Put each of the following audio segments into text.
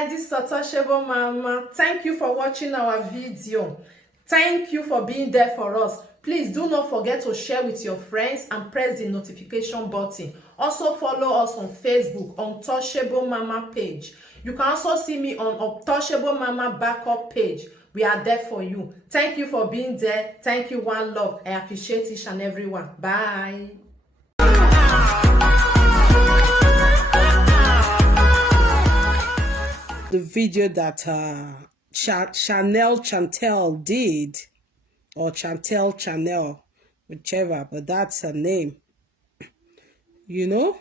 guys, this is Untouchable Mama. Thank you for watching our video. Thank you for being there for us. Please do not forget to share with your friends and press the notification button. Also follow us on Facebook, Untouchable Mama page. You can also see me on Untouchable Mama backup page. We are there for you. Thank you for being there. Thank you, one love. I appreciate each and everyone. Bye. The video that Chantel did, or Chanel, whichever, but that's her name, you know.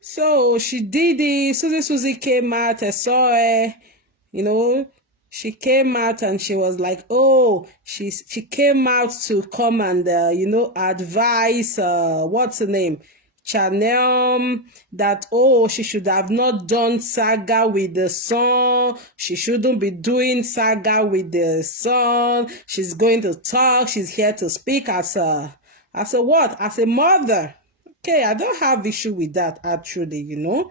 So she did it. Suzy came out. I saw her, you know. She came out and she was like, oh, she came out to come and you know, advise what's her name, Chanel, that, oh, she should have not done saga with the son. She shouldn't be doing saga with the son. She's going to talk. She's here to speak as a what? As a mother. Okay, I don't have issue with that, actually, you know.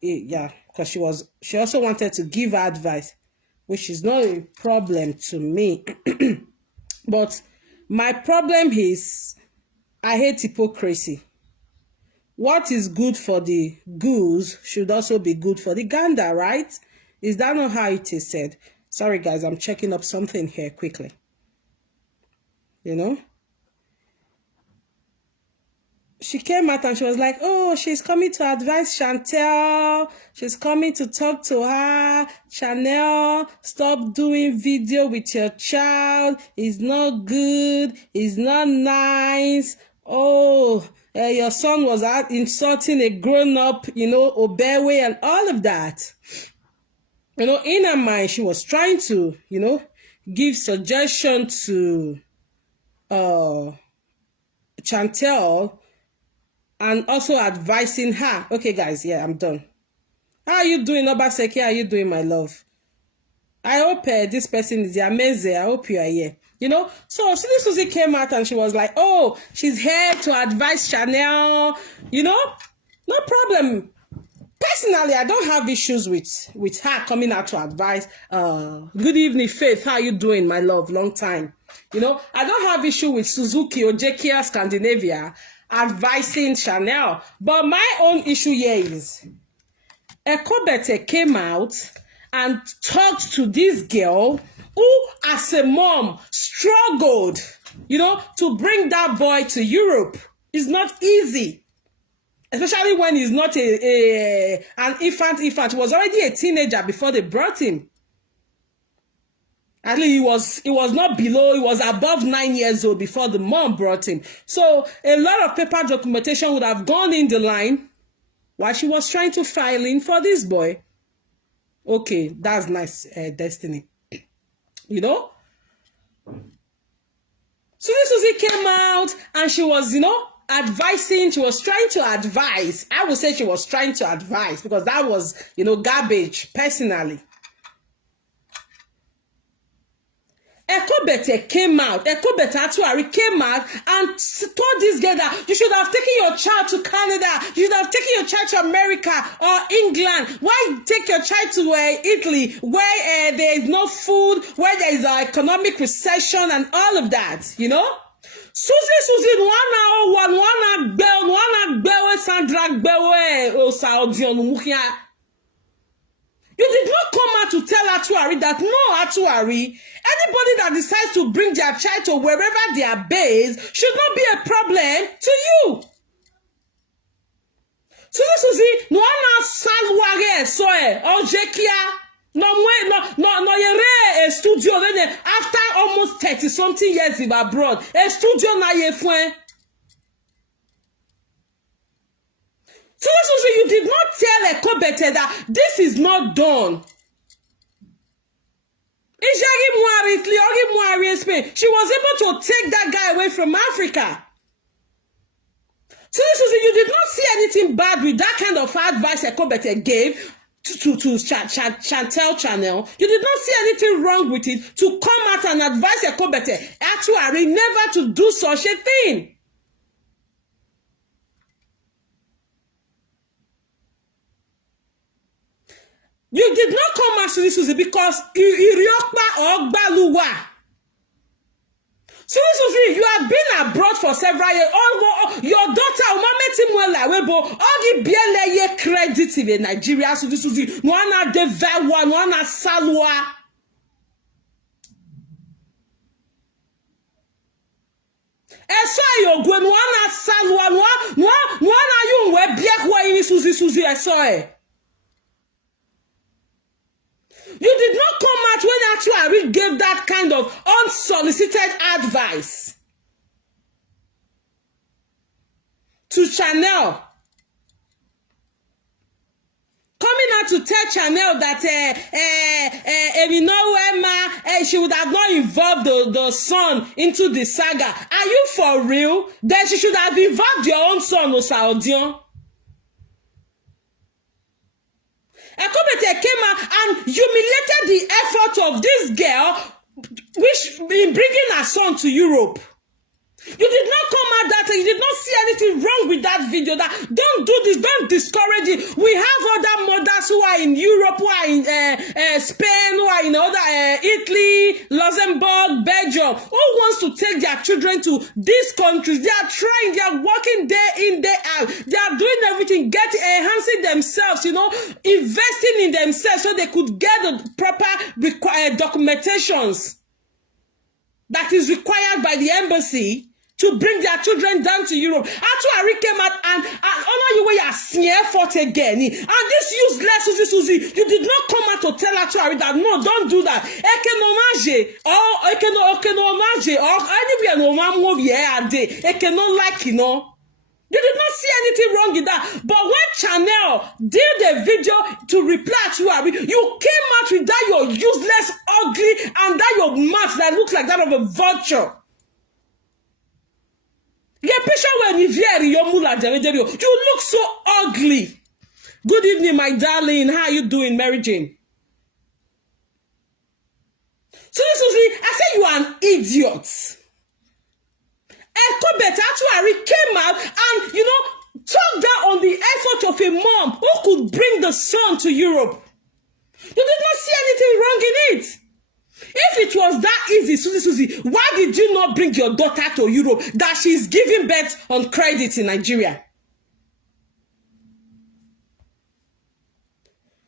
Yeah, because she also wanted to give advice, which is not a problem to me. But my problem is, I hate hypocrisy. What is good for the goose should also be good for the gander, right? Is that not how it is said? Sorry, guys, I'm checking up something here quickly. You know? She came out and she was like, oh, she's coming to advise Chantel. She's coming to talk to her. Chanel, stop doing video with your child. It's not good. It's not nice. Oh, your son was out insulting a grown-up, you know, Obewe and all of that. You know, in her mind, she was trying to, you know, give suggestion to Chantel, and also advising her. Okay, guys, yeah, I'm done. How are you doing, Obaseki? How are you doing, my love? I hope this person is amazing. I hope you are here. You know, so Suzy came out and she was like, oh, she's here to advise Chanel. You know, no problem. Personally, I don't have issues with her coming out to advise. Good evening, Faith. How are you doing, my love? Long time. You know, I don't have issue with Suzuki or Jekia Scandinavia advising Chanel. But my own issue here is Ekobete came out and talked to this girl who, as a mom, struggled, you know, to bring that boy to Europe. It's not easy. Especially when he's not an infant. He was already a teenager before they brought him. At least he was not below, he was above 9 years old before the mom brought him. So a lot of paper documentation would have gone in the line while she was trying to file in for this boy. Okay, that's nice, Destiny. You know? So Suzy came out and she was, you know, advising. She was trying to advise. I would say she was trying to advise because that was, you know, garbage, personally. Ekobete came out. Ekobete Atuari came out and told this girl that you should have taken your child to Canada. You should have taken your child to America or England. Why take your child to Italy, where there is no food, where there is an economic recession and all of that, you know? Suzy, one Sandra Saudi. You did not come out to tell Atuari that, no, Atuari, anybody that decides to bring their child to wherever they are based should not be a problem to you. Suzy, no one salware soe or jekia. No yere a studio then after almost 30 something years in abroad. A studio na ye fuen. So you did not tell Ekobete that this is not done. She was able to take that guy away from Africa. So you did not see anything bad with that kind of advice Ekobete gave to Chanel. You did not see anything wrong with it to come out and advise Ekobete actually never to do such a thing. You did not come as Suzy because Iriokpa or Gbaluwa. Suzy, you have been abroad for several years. Your daughter, Umameti Mwela Webo, Ogi Biele ye credit in Nigeria. Suzy, Nwana Devawa, Nwana Salwa. Eso yo gwe Nwana Salwa, Nwana you we biekwa ini Suzy, eso. You did not come out when actually gave that kind of unsolicited advice to Chanel. Coming out to tell Chanel that she would have not involved the son into the saga. Are you for real? Then she should have involved your own son, Osaudion. Ekobete came out and humiliated the effort of this girl, which in bringing her son to Europe. You did not come out that you did not see anything wrong with that video. That don't do this, don't discourage it. We have other mothers who are in Europe, who are in Spain, who are in other Italy, Luxembourg, Belgium, who wants to take their children to these countries. They are trying, they are working day in, day out. They are doing everything, enhancing themselves, investing in themselves so they could get the proper documentations that is required by the embassy to bring their children down to Europe. Atuari came out and honor you where you are sneer fought again. And this useless Suzy, you did not come out to tell Atuari that no, don't do that. Or anywhere no one move here a day. Like, You did not see anything wrong in that. But when Chanel did the video to reply to her, you came out with that your useless, ugly, and that your mouth that looks like that of a vulture. You look so ugly. Good evening, my darling. How are you doing, Mary Jane? Suzy, I said you are an idiot. Ekobet actually came out and, talked down on the effort of a mom who could bring the son to Europe. You did not see anything wrong in it. If it was that easy, Suzy, why did you not bring your daughter to Europe that she's giving birth on credit in Nigeria?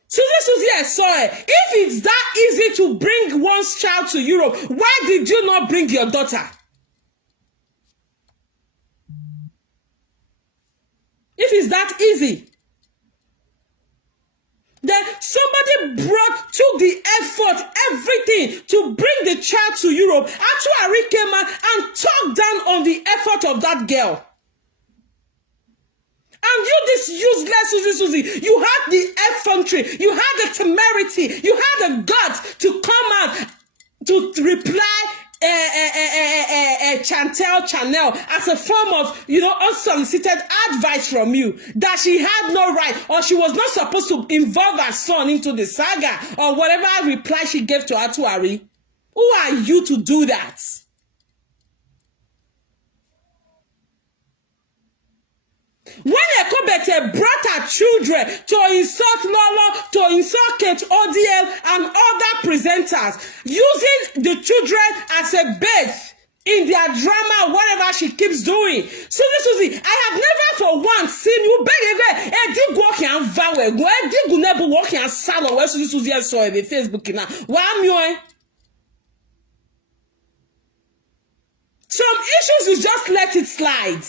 Suzy, I saw it. If it's that easy to bring one's child to Europe, why did you not bring your daughter? If it's that easy. Then somebody took the effort, everything, to bring the child to Europe. Actually, came out and talked down on the effort of that girl. And you, this useless Suzy, you had the effrontery, you had the temerity, you had the guts to come out to reply Chanel as a form of, unsolicited advice from you that she had no right or she was not supposed to involve her son into the saga or whatever reply she gave to Atuari. Who are you to do that? When Ekobete brought her children to insult Lolo, to insult Kate ODL and other presenters, using the children as a bait in their drama, whatever she keeps doing. Suzy, I have never for once seen you beg walking and vow, never walking and salon where Suzy saw in the Facebook now. Why some issues you just let it slide.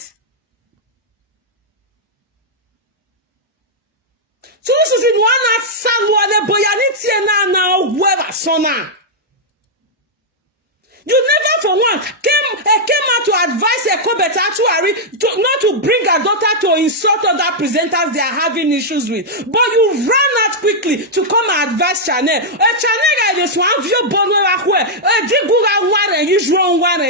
So this is in one salwa the boyaniti now whoever sona. You never for one came out to advise Ekobeta Atuari not to bring her daughter to insult other presenters they are having issues with. But you ran out quickly to come and advise Chanel. Chanel is one view bono where Diguga one usual one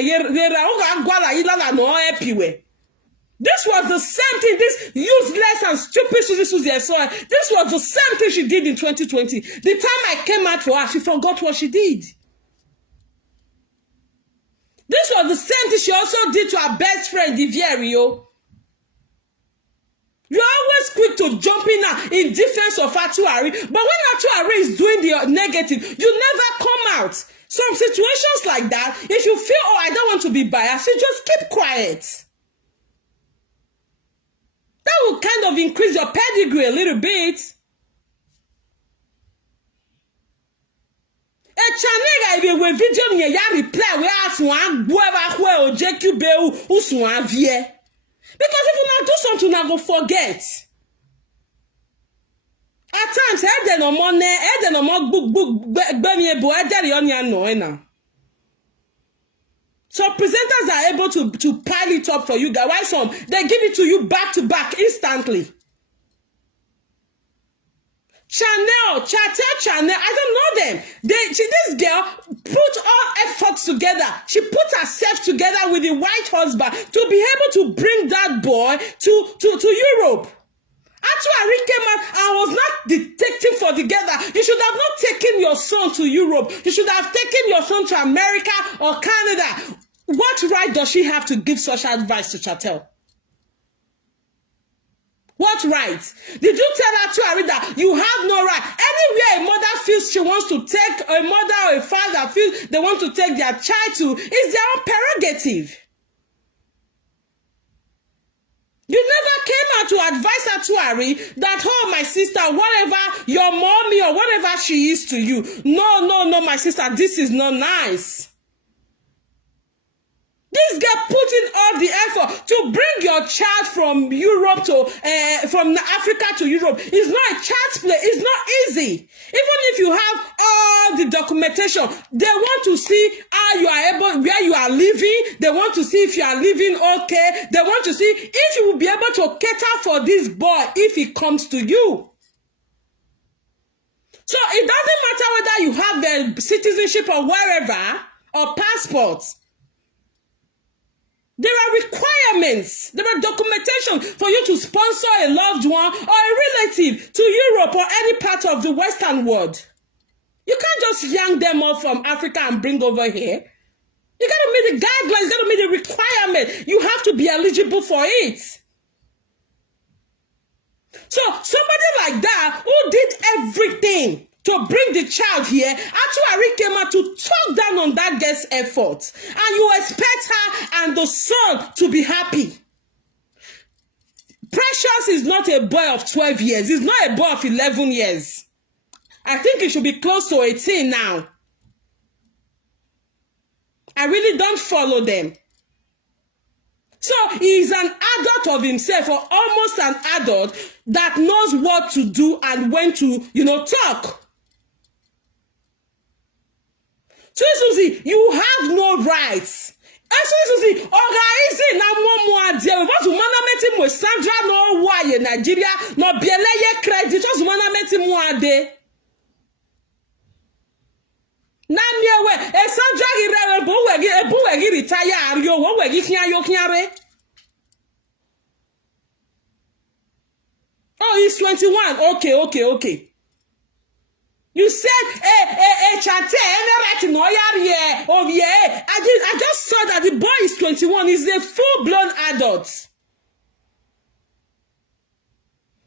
This was the same thing, this useless and stupid Suzy I saw. This was the same thing she did in 2020. The time I came out for her, she forgot what she did. This was the same thing she also did to her best friend, Divierio. You're always quick to jump in defense of Atuari, but when Atuari is doing the negative, you never come out. Some situations like that, if you feel, oh, I don't want to be biased, you just keep quiet. That will kind of increase your pedigree a little bit. A channel if we video ni ya reply we ask one whoever who JQ be uswan vie. Because if you not do something, I go forget. At times, I don't know money, I don't know book. So presenters are able to pile it up for you guys. Why some? They give it to you back to back instantly. Channel, I don't know them. This girl put all efforts together. She put herself together with the white husband to be able to bring that boy to Europe. Atuari came out and was not detecting for together. You should have not taken your son to Europe. You should have taken your son to America or Canada. What right does she have to give such advice to Chatel? What right? Did you tell her to Ari that you have no right? Anywhere a mother feels she wants to take, a mother or a father feels they want to take their child to, is their own prerogative. You never came out to advise her to Ari that, oh, my sister, whatever your mommy or whatever she is to you. No, my sister, this is not nice. This girl put in all the effort to bring your child from Europe to from Africa to Europe. It's not a child's play. It's not easy. Even if you have all the documentation, they want to see how you are able, where you are living. They want to see if you are living okay. They want to see if you will be able to cater for this boy if he comes to you. So it doesn't matter whether you have the citizenship or wherever or passports. There are requirements. There are documentation for you to sponsor a loved one or a relative to Europe or any part of the Western world. You can't just yank them off from Africa and bring over here. You got to meet the guidelines. You got to meet the requirement. You have to be eligible for it. So somebody like that who did everything to bring the child here, Atuari came out to talk down on that girl's efforts. And you expect her and the son to be happy. Precious is not a boy of 12 years. He's not a boy of 11 years. I think he should be close to 18 now. I really don't follow them. So he's an adult of himself, or almost an adult that knows what to do and when to, talk. So Suzy, you have no rights. Suzy, organizing na mwa dia we want manameti mo Sandra no wa ye Nigeria no biele ye credit just manameti mo ade. Na miewe Sandra ire bo wegi retire ario wo wegi kian yo kiare. Oh, he's 21. Okay. You said, Chante, I just saw that the boy is 21. He's a full-blown adult.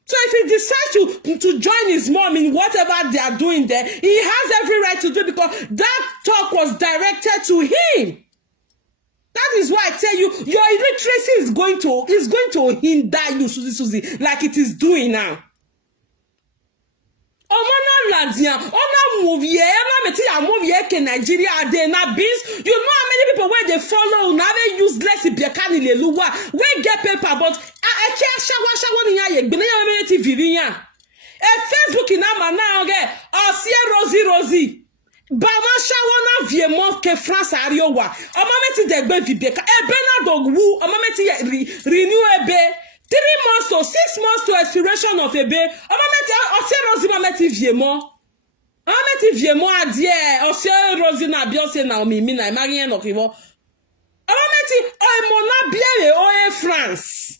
So if he decides to join his mom in whatever they are doing there, he has every right to do it because that talk was directed to him. That is why I tell you, your illiteracy is going to hinder you, Suzy, like it is doing now. Nigeria, you know how many people where they follow now they useless we get paper, but I can't shower TV. Facebook in now get Rosie. Bama shawana viemo ke France ariowa. Omameti degbe vibeka. Benard wu omameti renew ebe. 3 months to 6 months to expiration of ebe. Omameti ose Rosie omameti viemo. Omameti viemo adie ose Rosie na biose na omimi na imagine no kivo. Omameti oimona biere oe France.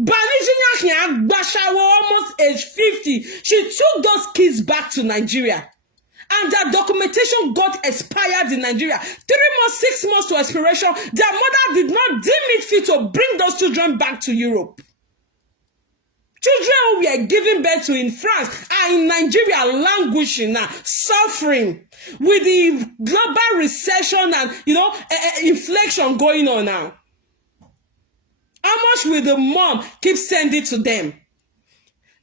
Banijinya Bashawo almost age 50. She took those kids back to Nigeria. And their documentation got expired in Nigeria. 3 months, 6 months to expiration. Their mother did not deem it fit to bring those children back to Europe. Children who were given birth to in France are in Nigeria languishing now, suffering with the global recession and, inflation going on now. How much will the mom keep sending to them?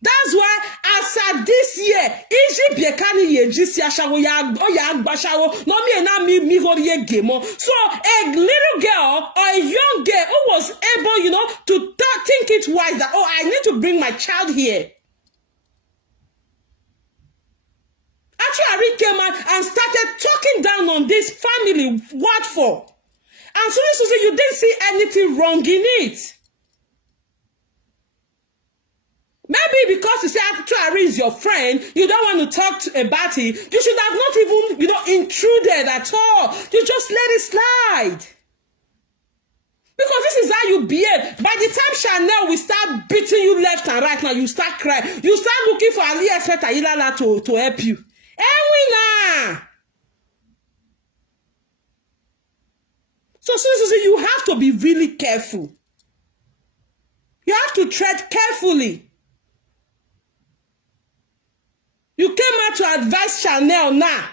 That's why as at this year, Egypt yekani yejisi ashawo ya agbashawo no me na mi horiye gemo. So a little girl or a young girl who was able, to think it wise that I need to bring my child here. Actually, came out and started talking down on this family. What for? And Suzy, you didn't see anything wrong in it. Maybe because you say Actuary is your friend, you don't want to talk about it. You should have not even, intruded at all. You just let it slide. Because this is how you behave. By the time Chanel will start beating you left and right, now you start crying. You start looking for AliExpress Ilala to help you. Winner. So Suzy, you have to be really careful. You have to tread carefully. You came out to advise Chanel now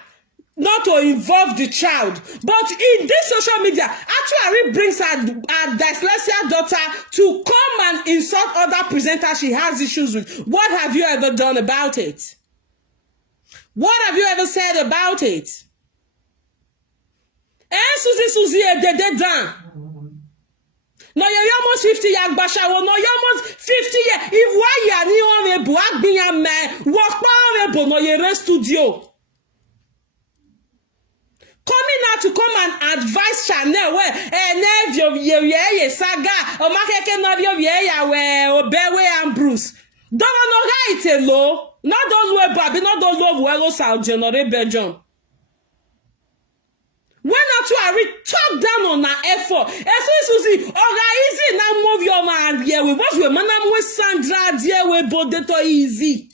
not to involve the child. But in this social media, Actually brings her dyslexia daughter to come and insult other presenters she has issues with. What have you ever done about it? What have you ever said about it? Suzy, they done. No, you're almost 50 years, Bashawo. No, you're almost 50 years. If why you are new on a black being a man, walk on no, you're a studio. Coming out to come and advise Chanel where you saga or Makeke Nobio where Obewe and Bruce. Don't know how it's a low. Not those who Baby, not those who are Saudi or Belgium. When Actuary talk down on her effort, Suzy, easy now move your man here. We watch your man with Sandra dear we both easy.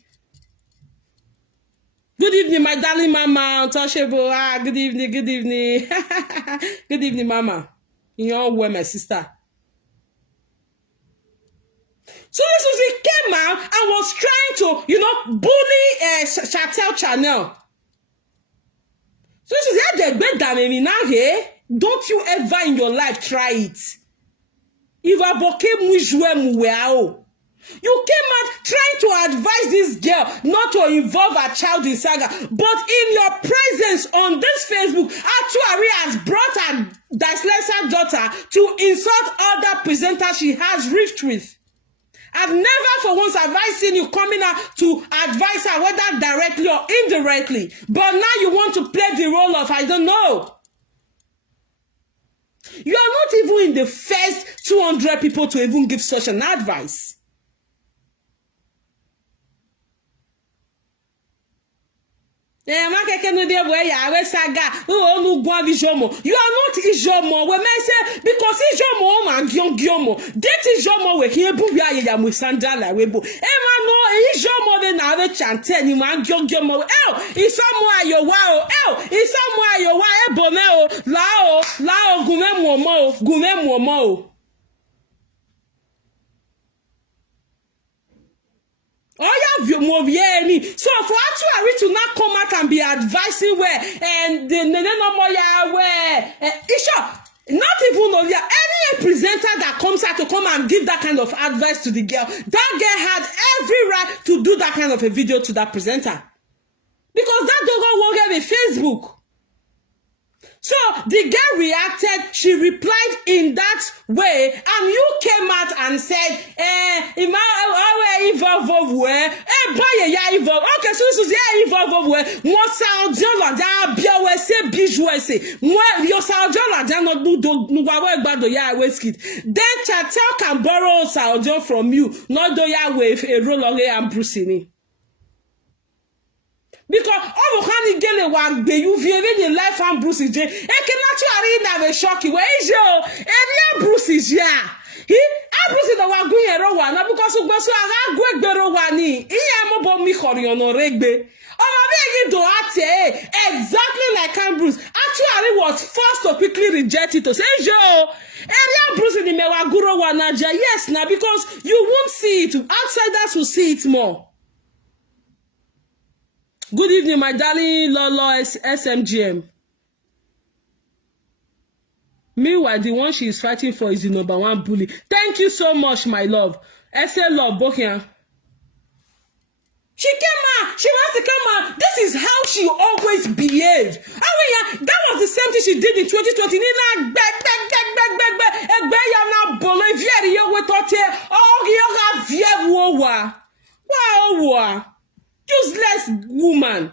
Good evening, my darling mama. Untouchable. Good evening, good evening. Good evening, mama. You're well, my sister. So Suzy came out and was trying to, bully Chanel. So she said, don't you ever in your life try it. You came out trying to advise this girl not to involve her child in saga. But in your presence on this Facebook, Actuary has brought her dyslexia daughter to insult other presenters she has rift with. I've never for once have I seen you coming out to advise her, whether directly or indirectly. But now you want to play the role of, I don't know. You are not even in the first 200 people to even give such an advice. You are not Ijomo. When I say because Ijomo man Gyomo, that Ijomo we here buya ya musandala webo. Emma no Ijomo be na we chante ni man Gyomo. Isamwa yo wa Isamwa yo wa ebome lao gume mo. So for Actuary to not come out and be advising where and the not even any presenter that comes out to come and give that kind of advice to the girl, that girl had every right to do that kind of a video to that presenter. Because that dog won't have a Facebook. So the girl reacted, she replied in that way, and you came out and said, okay, so this is evolve where more sound that biawe se bijou se your sound that not do then Chantel can borrow sound from you, not do ya with a roll of and Brucini. Because all the honey gele wa gbe you vie in life and Bruce je e can actually have a shock where is yo and Bruce is ya he Bruce the wa gun ero wa na because ugbo so ara go egbero wa ni iya mo bo mi kori ono regbe o ma be Ate, exactly like Ambrose. Actually, was forced to quickly reject it to say, Joe, area Bruce in the Mewaguro Wanaja. Yes, now because you won't see it. Outsiders will see it more. Good evening, my darling Lolo SMGM. Meanwhile, the one she is fighting for is the number one bully. Thank you so much, my love. SA love, Bokian. She came out. She wants to come out. This is how she always behaved. That was the same thing she did in 2020. Wow, useless woman.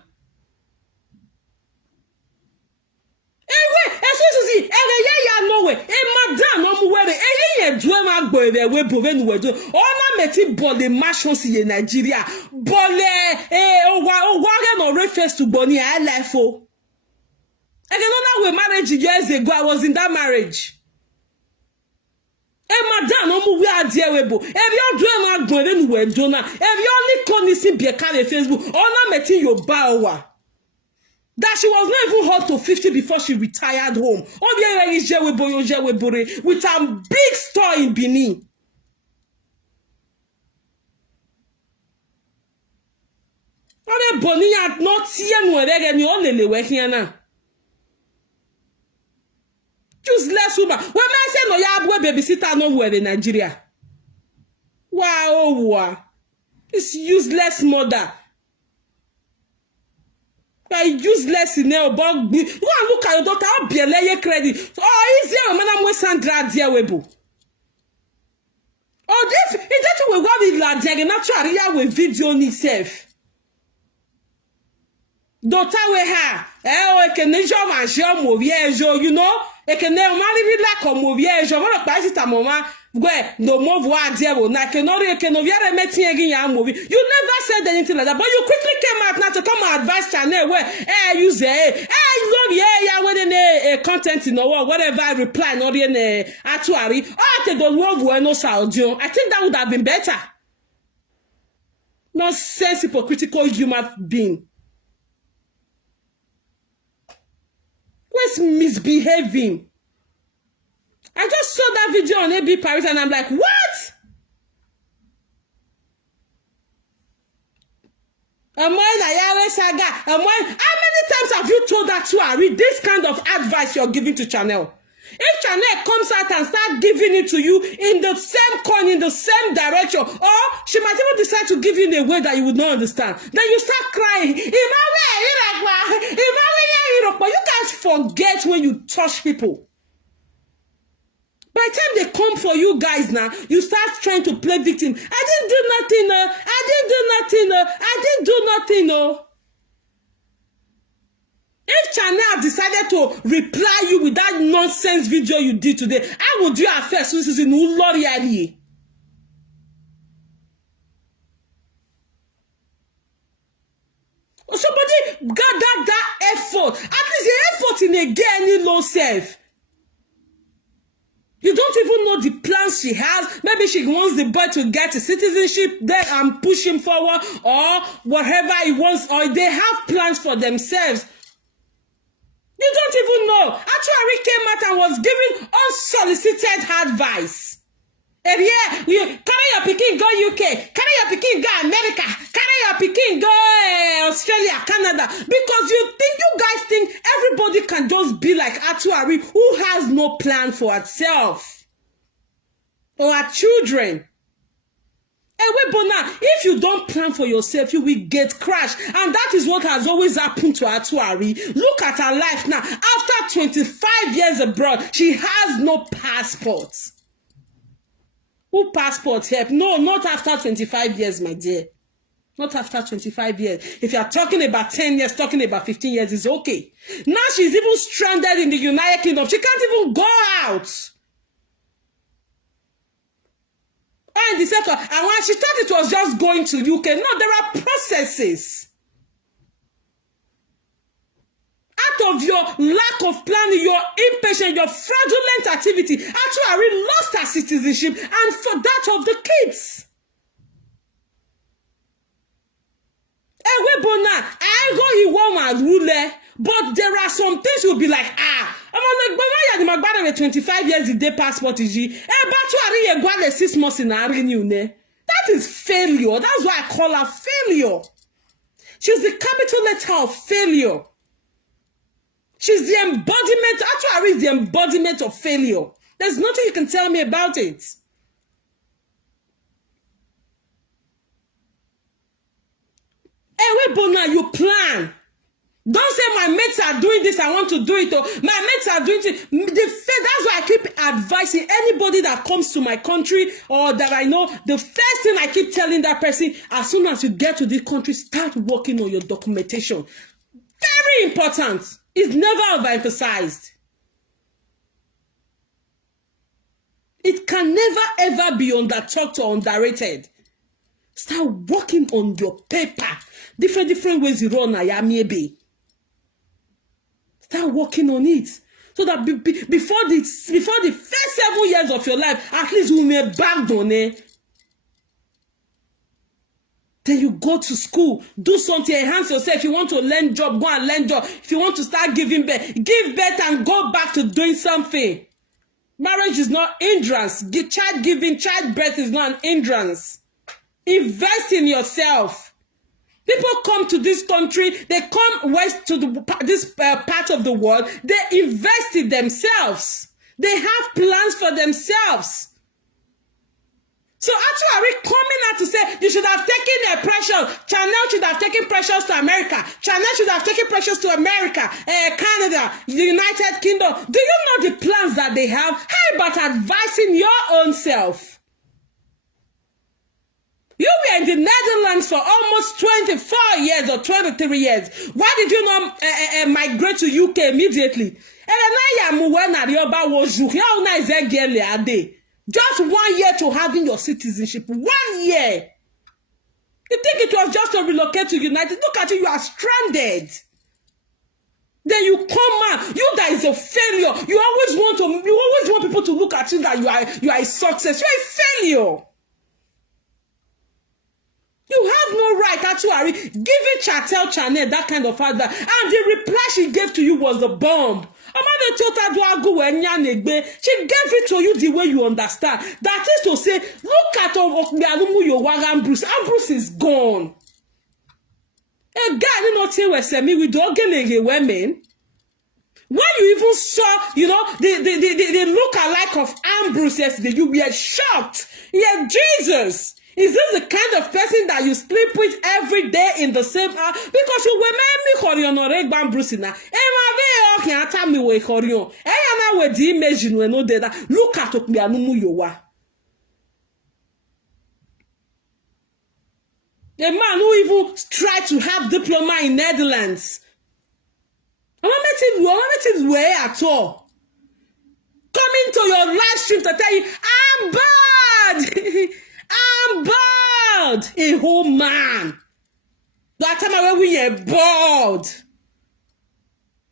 Suzy, ya no way. Madam, no where ye do ma gbo e we bo venu we do. Ona meti bole mashon si Nigeria. Bole o no reference to boni I life o. Again, we marriage years ago. I was in that marriage. Madam, no we are dear webo. If you do ma gbo venu we do na. If you only call this in Facebook, ona meti yo bawa. That she was not even hot to 50 before she retired home. With a big store in Benin. Useless woman. When I say no, you have babysitter nowhere in Nigeria. Wow. This useless mother. Useless in there, but look at your daughter. I'll be a credit. Oh, is there a man with Sandra dear Webo? Oh, this is that we want with la dig naturally with video ni safe. Daughter we her. I can enjoy my show movie, you know. I can never marry like a movie. Je want to pass it a moment. No more voir zero. Na cannot meeting again your movie. You never said anything like that, but you quickly came out now to come and advise channel where you say, love when a content in or whatever reply not in actually. Take the love no Saudi. I think that would have been better. Nonsense, hypocritical human being. Where's misbehaving? I just saw that video on AB Paris and I'm like, what? How many times have you told that to her? Read this kind of advice you're giving to Chanel. If Chanel comes out and start giving it to you in the same coin, in the same direction, or she might even decide to give you in a way that you would not understand, then you start crying. But you guys forget when you touch people. By the time they come for you guys now, you start trying to play victim. I didn't do nothing. I didn't do nothing. If Chanel decided to reply you with that nonsense video you did today, I would do affairs Suzy no lorry. Somebody got that effort. At least the effort in a get any low self. You don't even know the plans she has. Maybe she wants the boy to get a citizenship there and push him forward, or whatever he wants, or they have plans for themselves. You don't even know. Actually, came out and was giving unsolicited advice. If you carry your pikin go UK, carry your pikin go America, carry your pikin go Australia, Canada, because you guys think everybody can just be like Atuari, who has no plan for herself or her children. If you don't plan for yourself, you will get crashed. And that is what has always happened to Atuari. Look at her life now. After 25 years abroad, she has no passport. Who passport help? No, not after 25 years, my dear. Not after 25 years. If you are talking about 10 years, talking about 15 years, it's okay. Now she's even stranded in the United Kingdom. She can't even go out. And the second, and when she thought it was just going to UK, no, there are processes. Out of your lack of planning, your impatience, your fraudulent activity, actually lost her citizenship, and for that of the kids. I I go you want rule, but there are some things you'll be like, I'm like, but why are my brother 25 years the day passport is she? But you are 6 months in a renew. That is failure. That's why I call her failure. She's the capital letter of failure. She's the embodiment, actually is the embodiment of failure. There's nothing you can tell me about it. Hey, wait, Bona, you plan. Don't say my mates are doing this, I want to do it. Or my mates are doing it. That's why I keep advising anybody that comes to my country or that I know, the first thing I keep telling that person, as soon as you get to this country, start working on your documentation. Very important. It's never overemphasized. It can never ever be undertalked or underrated. Start working on your paper. Different ways you run maybe. Start working on it. So that before the first 7 years of your life, at least you may bag on it. Then you go to school, do something, enhance yourself. If you want to learn job, go and learn job. If you want to start giving birth, give birth and go back to doing something. Marriage is not hindrance. Childbirth is not an hindrance. Invest in yourself. People come to this country, they come west to this part of the world, they invest in themselves. They have plans for themselves. So actually, coming out to say you should have taken a Precious. Chanel should have taken Precious to America. Chanel should have taken Precious to America, Canada, the United Kingdom. Do you know the plans that they have? How about advising your own self? You were in the Netherlands for almost 24 years or 23 years. Why did you not migrate to UK immediately? Just 1 year to having your citizenship. 1 year. You think it was just to relocate to United? Look at you are stranded. Then you come out. You that is a failure. You always want people to look at you that you are a success. You are a failure. You have no right, actually, giving Chanel that kind of advice. And the reply she gave to you was a bomb. She gave it to you the way you understand. That is to say, look at Ambrose. Ambrose is gone. A guy did not say we don't get women. When you even saw, the look-alike of Ambrose yesterday, you were shocked. Yeah, Jesus. Is this the kind of person that you sleep with every day in the same house? Because you were me Horion or Bruce na. Can't tell me where Horion. I with the image you know that. Look at me anumu yowa. A man who even tried to have diploma in Netherlands. I'm not meeting way at all. Coming to your live stream to tell you, I'm bad. I'm bored. A whole man. That time when we are bored.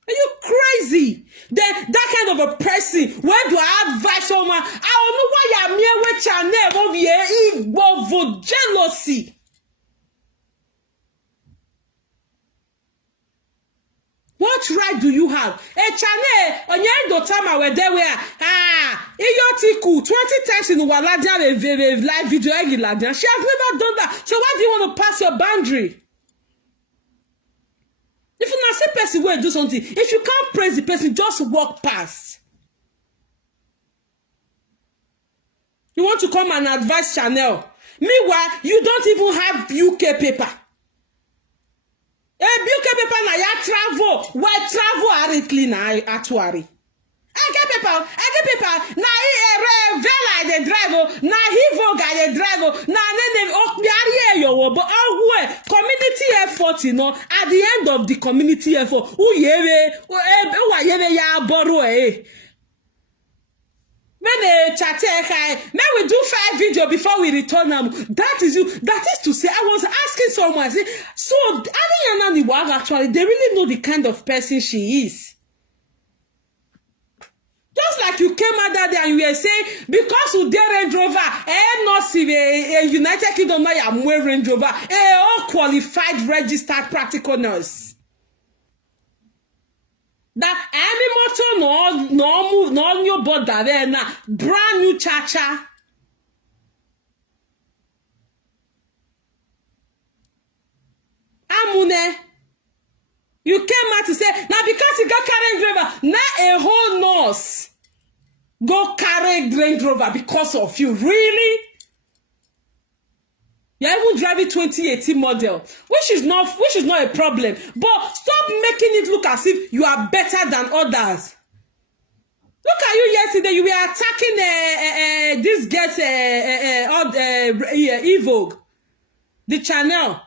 Are you crazy? Then that kind of a person, where do I advise someone? I don't know why you're mere with Chanel over here. Jealousy. What right do you have? Chanel, on your time where they were, Iyotiku, 20 times in Waladia live video. She has never done that. So why do you want to pass your boundary? If you not see person where do something, if you can't praise the person, just walk past. You want to come and advise Chanel. Meanwhile, you don't even have UK paper. UK paper na ya travel. Why travel hurriedly na actuary? I get paper. Na Vela the driver. Na Hivo guy the driver. Na nene okbiari yo. But community effort, at the end of the community effort, ya borrow When we do 5 videos before we return them. That is you. That is to say, I was asking someone, so actually, they really know the kind of person she is. Just like like you came out that day and you were saying, because you did Range Rover, not see a United Kingdom, I am wearing Range Rover, all qualified, registered practical nurse. That any motor no move, no new border there now, brand new cha-cha. Amune. You came out to say, now because you got carry Range Rover, now a whole nurse go carry Range Rover because of you. Really? You're even driving 2018 model, which is not a problem. But stop making it look as if you are better than others. Look at you yesterday. You were attacking this girl's Evogue, the channel.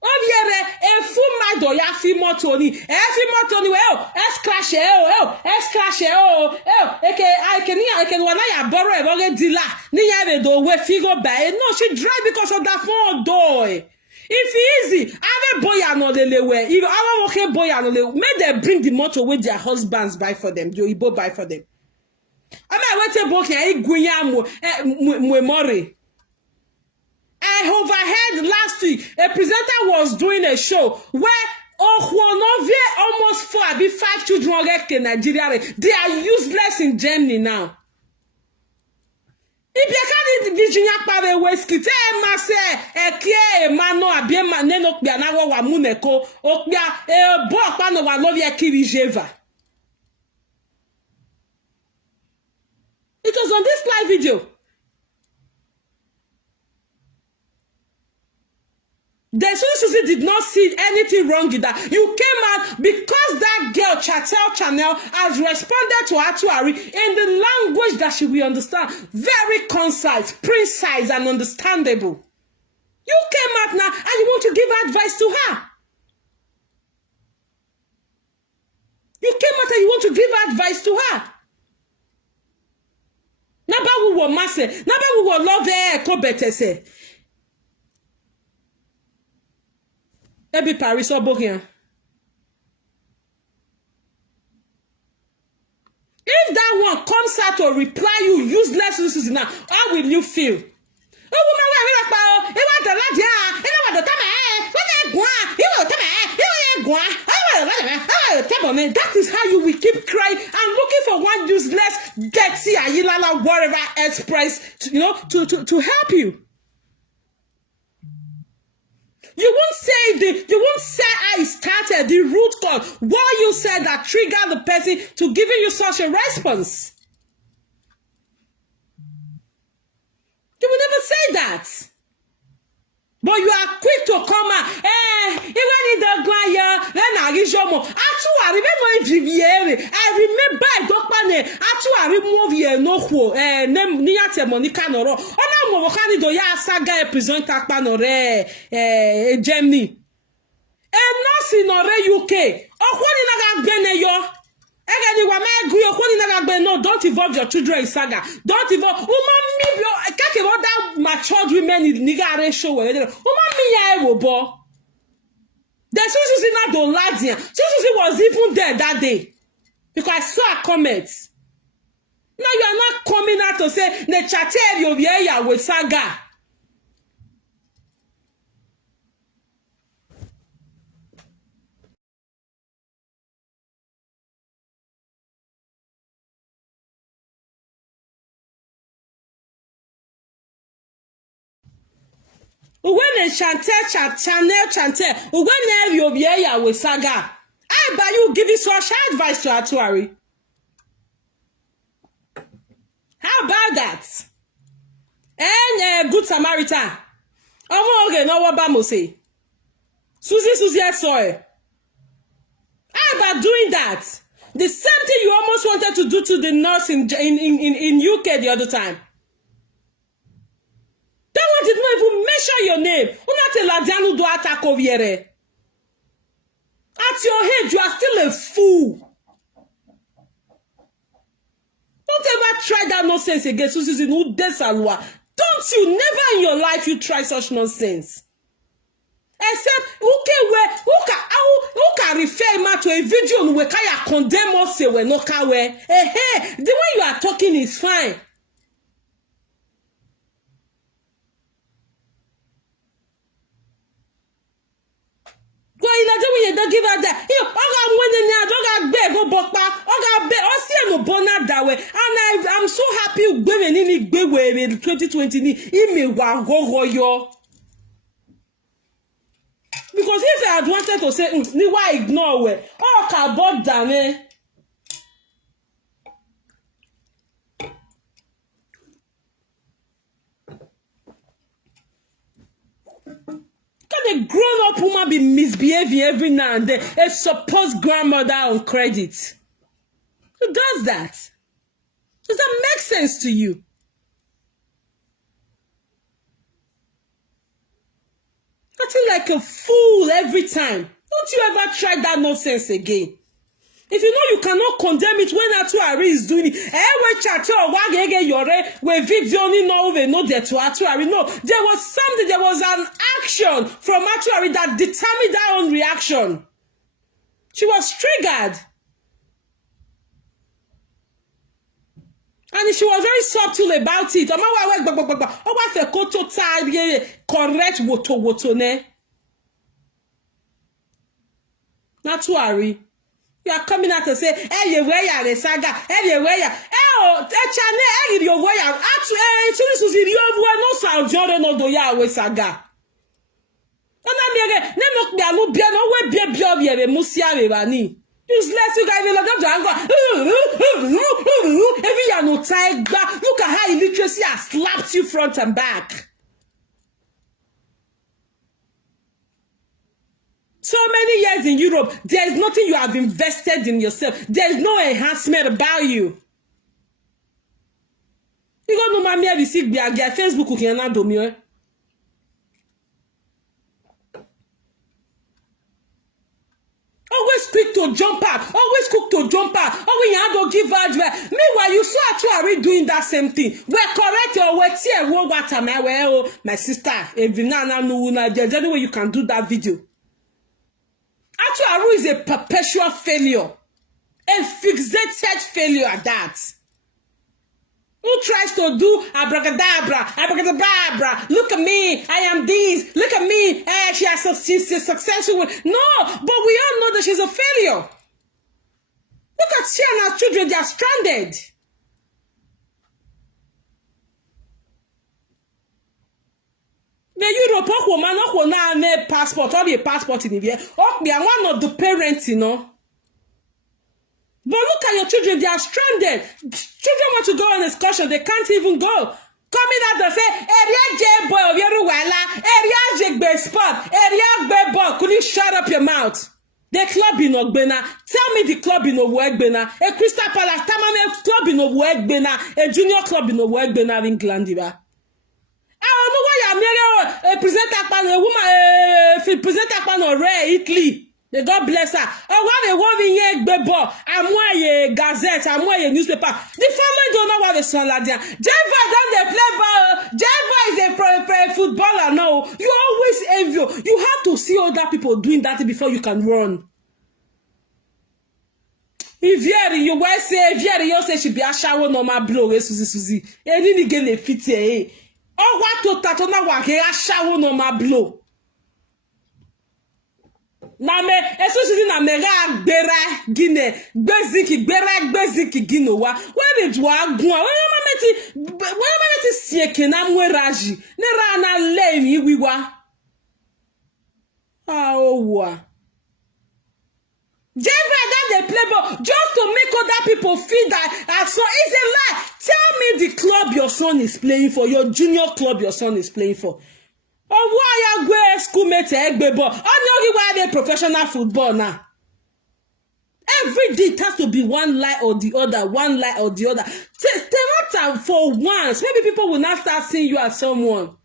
A full mad ya fimo Tony. Well, crash I can when I borrow a borrow dealer. Ni have do we figure by. No, she drive because of that phone door. If easy, have a boy and no the way. If I okay boy and no may they bring the motor with their husbands buy for them. You both buy for them. I went to book here. Gunyam Mori. I overheard last week a presenter was doing a show where almost 5 children in Nigeria. They are useless in Germany now. If you can't Virginia Pave West, Mano Abia Neno Pianawa Wamuneko, Okbia, Bopano Walovia Kirijeva. It was on this live video. The Suzy did not see anything wrong with that. You came out because that girl, Channel, has responded to Atuari in the language that she will understand. Very concise, precise, and understandable. You came out now and you want to give advice to her. You came out and you want to give advice to her. Naba we will masse, naba we will love her, Kobetese. Ebi Paris or Bohia. If that one comes out to reply you useless now, how will you feel? That is how you will keep crying and looking for one useless, dirty, Ayilala, whatever express, to help you. You won't say how it started, the root cause, what you said that triggered the person to giving you such a response. You will never say that. But you are quick to come out. Even in the Glaya, then I give you more. I remember Dokane, I remove ye no ho, Niate Monica Noro. Ona Mokani do ya saga present Takpanore, Germany. And nothing or UK. Oh, what in a bene yo? No, don't involve your children in saga. Don't involve. I can't about that matured women in Nigga show. The Suzy not don't lie. Suzy was even there that day because I saw a comment. Now you are not coming out to say the chattel you here with saga. When a channel, when you be here with saga, I buy you give you such advice to Atuari. How about that? And good Samaritan. Okay, no what Bamo say. Suzy saw it. How about doing that? The same thing you almost wanted to do to the nurse in UK the other time. That one did not even mention your name. At your head, you are still a fool. Don't ever try that nonsense again. Suzy, no desalwa. Don't you? Never in your life you try such nonsense. Except who can fair ma to a video no we kaya condemn us say we no ka we. The way you are talking is fine. Go in a way you don't give her that. You oga when you go bokpa oga be o see no bona that way. And I'm so happy you gbe me ni gbe we 2020 ni ime wa go yo. Because if I had wanted to say ni why ignore we o ka bod dame. Can a grown-up woman be misbehaving every now and then? A supposed grandmother on credit. Who does that? Does that make sense to you? Acting like a fool every time. Don't you ever try that nonsense again? If you know you cannot condemn it when Atuari is doing it, we chat or wagege yore we video ni no we know that to Atuari. No, there was something, there was an action from Atuari that determined her own reaction. She was triggered. And she was very subtle about it. Correct woto ne. Atuari. You are coming out to say, hey, you wear ya saga, hey, you wear ya. Oh, chane, hey, you wear ya. Suzy, you wear no sound, Jordan, no do ya we saga. And then again, no be no we be musia rani. Useless, you guys, every year no tiger. Look at how illiteracy has slapped you front and back. So many years in Europe, there is nothing you have invested in yourself. There is no enhancement about you. You go no mammy every sick be again Facebook who can not do me. Always quick to jump out. Always quick to jump out. Always you have to give advice. Meanwhile, you saw Atuari doing that same thing. We're correct or we're here. What my sister. If you know, there's any way you can do that video. Atuari is a perpetual failure. A fixated failure at that. Who tries to do abracadabra, abracadabra, look at me, I am this, look at me, she's a successful. No, but we all know that she's a failure. Look at she and her children, they are stranded. The Europe woman will not have passport, or a passport in the oh, they are one of the parents, you know. But look at your children, they are stranded. Children want to go on excursion, they can't even go. Coming out and say, area J boy, area J spot, area boy, could you shut up your mouth? The club in Ogbena, tell me the club in Ogbena, a Crystal Palace, Tamame club in Ogbena, a junior club in Ogbena, England. I don't know why I'm here, a presenter or Italy. May God bless her. Oh, what a woman here, bebo. I'm a gazette, I'm a newspaper. The family don't know what the son like there. Jeva don't they play ball. Jeva is a footballer now. You always envy. You have to see other people doing that before you can run. If you will say, if you say she be a shower no my blow, Suzy. Any nigga le fit here. Oh, what to tatona wa he a shower no my blow. Na me Suzy na me ga gbera gine gbeziki gbera gbeziki gino wa when it wa gun when mama ti sieke na mweraji ne ra na le mi wiwa wa Jeva that they play ball just to make other people feel that so it's a lie. Tell me the club your son is playing for, your junior club your son is playing for. Oh, why you go schoolmate egbe ball? Oh, why they professional football now? Every day it has to be one lie or the other, one lie or the other. Stay not for once. Maybe people will not start seeing you as someone.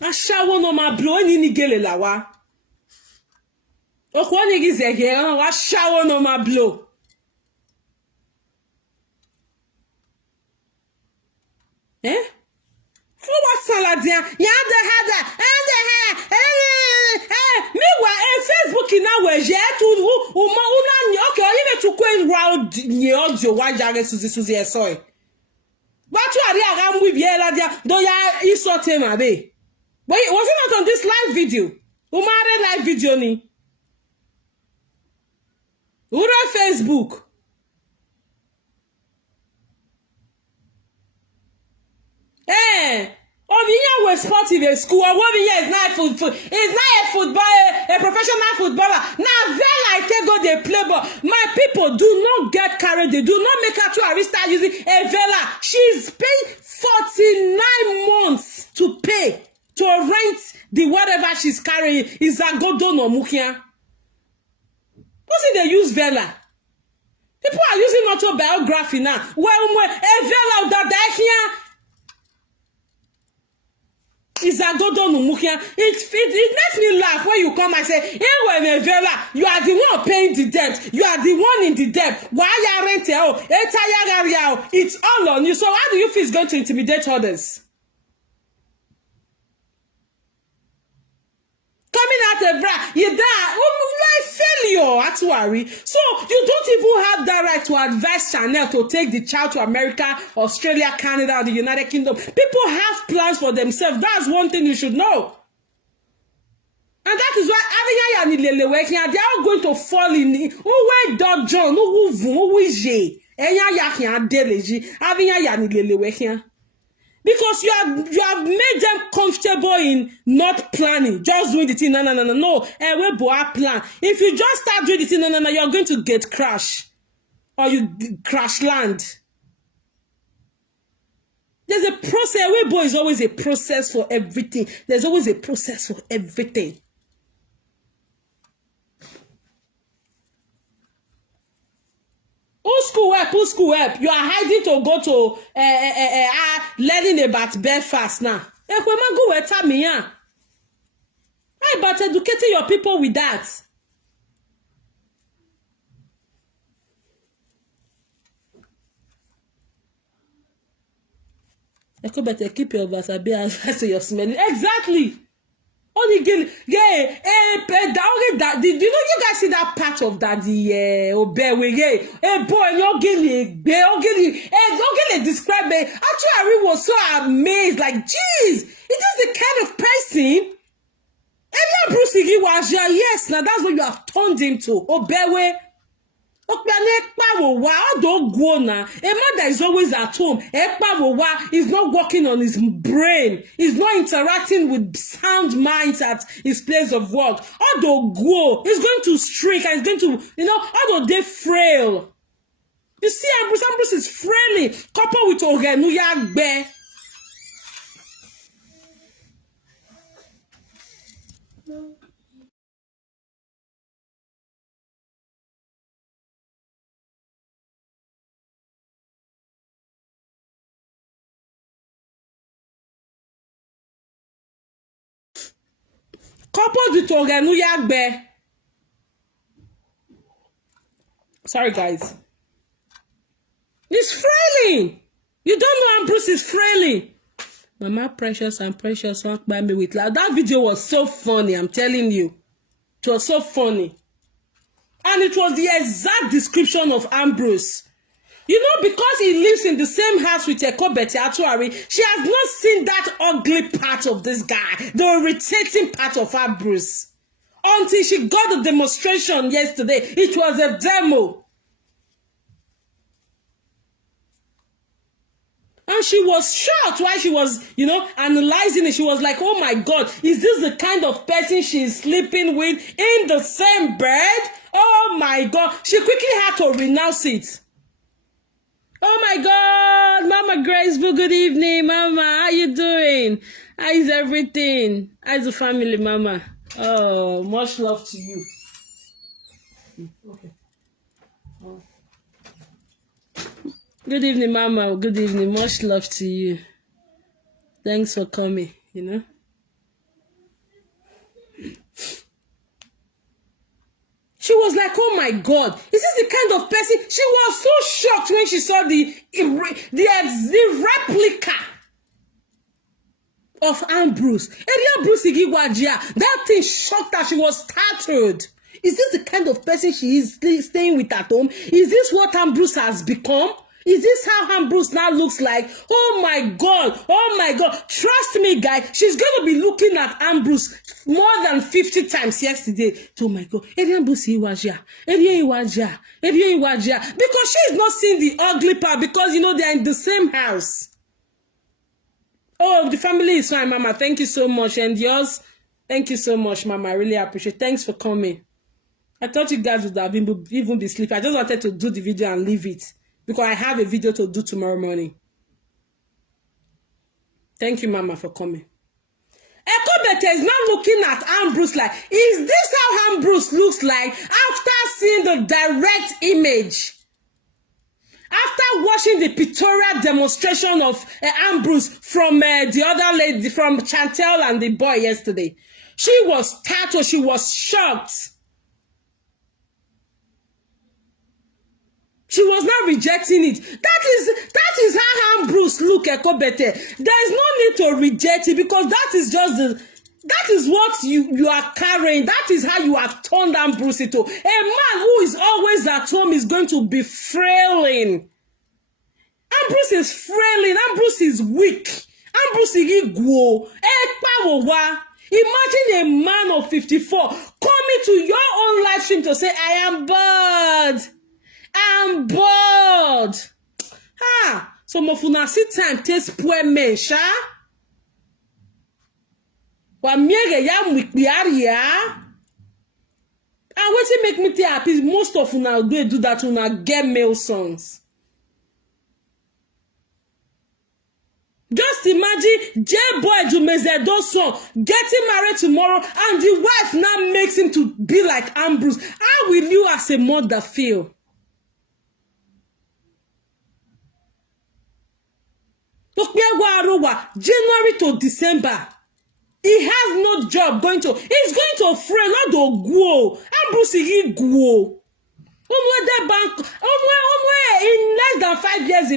Ashawo no ma blow ni nigele lawa. Okwo ni gizege wa shawo no ma blow. Eh? For what salad Meanwhile, Facebook now where you to okay, even to go round the audio why Suzy sorry. What you are there with Yella there? Do ya insult him abe? Wait, was it not on this live video? Umare live video ni? Ura Facebook. Eh, Ovinya was sportive in school. Ovinya is not football. It's not a football, a professional footballer. Now, Vela, I can go they play ball. My people do not get carried. They do not make her to Arista using a Vela. She's paying 49 months to pay to rent the whatever she's carrying. Is a Godon or Mukia? What's it they use Vela? People are using autobiography now. Well, a Vela that here. Is a Godon Mukia. It makes me laugh when you come and say, hey, when Vela, you are the one paying the debt. You are the one in the debt. Why you rent it's all on you. So how do you feel it's going to intimidate others? Coming out of bra, you die. Failure, actually. So you don't even have the right to advise Chanel to take the child to America, Australia, Canada, or the United Kingdom. People have plans for themselves. That's one thing you should know. And that is why they are all going to fall in. Who Dog John? Who because you have made them comfortable in not planning, just doing the thing. No. We plan. If you just start doing the thing, no, you're going to get crash, or you crash land. There's a process. Weibo is always a process for everything. There's always a process for everything. Who school help? You are hiding to go to learning about Belfast now. How about educating your people with that? I could better keep your wasabi as your smelling. Exactly. Only did you know you guys see that part of that the boy you're describe me. Actually I was so amazed, like geez, it is the kind of person Bruce was yes, now that's what you have turned him to. Obewe. A mother is always at home. He's not working on his brain. He's not interacting with sound minds at his place of work. Although he's going to streak and he's going to, although they're frail. You see, Ambrose is frail. Couple with Ogenuyagbe. Coupled with Ogenuyagbe. Sorry, guys. He's frailing. You don't know Ambrose is frailing. Mama Precious and Precious walked by me with love. That video was so funny, I'm telling you. It was so funny. And it was the exact description of Ambrose. You know, because he lives in the same house with Ekobete Atuari, she has not seen that ugly part of this guy, the irritating part of Ambrose. Until she got the demonstration yesterday. It was a demo. And she was shocked while she was, analyzing it. She was like, oh my God, is this the kind of person she's sleeping with in the same bed? Oh my God. She quickly had to renounce it. Oh my God, Mama Graceful, good evening, Mama. How you doing? How is everything? How's the family, Mama? Oh, much love to you. Okay. Oh. Good evening, Mama. Good evening. Much love to you. Thanks for coming, She was like, oh my God, is this the kind of person? She was so shocked when she saw the replica of Ambrose. That thing shocked her. She was startled. Is this the kind of person she is staying with at home? Is this what Ambrose has become? Is this how Ambrose now looks like? Oh my God. Oh my God. Trust me, guys. She's going to be looking at Ambrose more than 50 times yesterday. Oh my God. Because she's not seeing the ugly part, because, you know, they're in the same house. Oh, the family is fine, Mama. Thank you so much. And yours? Thank you so much, Mama. I really appreciate it. Thanks for coming. I thought you guys would have even be sleeping. I just wanted to do the video and leave it, because I have a video to do tomorrow morning. Thank you, Mama, for coming. Ekobete is now looking at Ambrose like, is this how Ambrose looks like after seeing the direct image? After watching the pictorial demonstration of Ambrose from the other lady, from Chantel and the boy yesterday, she was startled. She was shocked. She was not rejecting it. That is how Ambrose look, Ekobete. There is no need to reject it, because that is just that is what you are carrying. That is how you have turned Ambrose into. A man who is always at home is going to be frailing. Ambrose is frailing. Ambrose is weak. Ambrose is igwo. Imagine a man of 54 coming to your own live stream to say, I am bored. I'm bored. So mofuna sit time taste poor men, sha. Wa miege ya mwikbiaria. And what it make me happy, most of una do that una get male sons. Just imagine J-Boy Jumezedo son getting married tomorrow, and the wife now makes him to be like Ambrose. How will you as a mother feel? January to December, he has no job he's going to frail, not to grow. Ambrose he grow. That bank, in less than 5 years,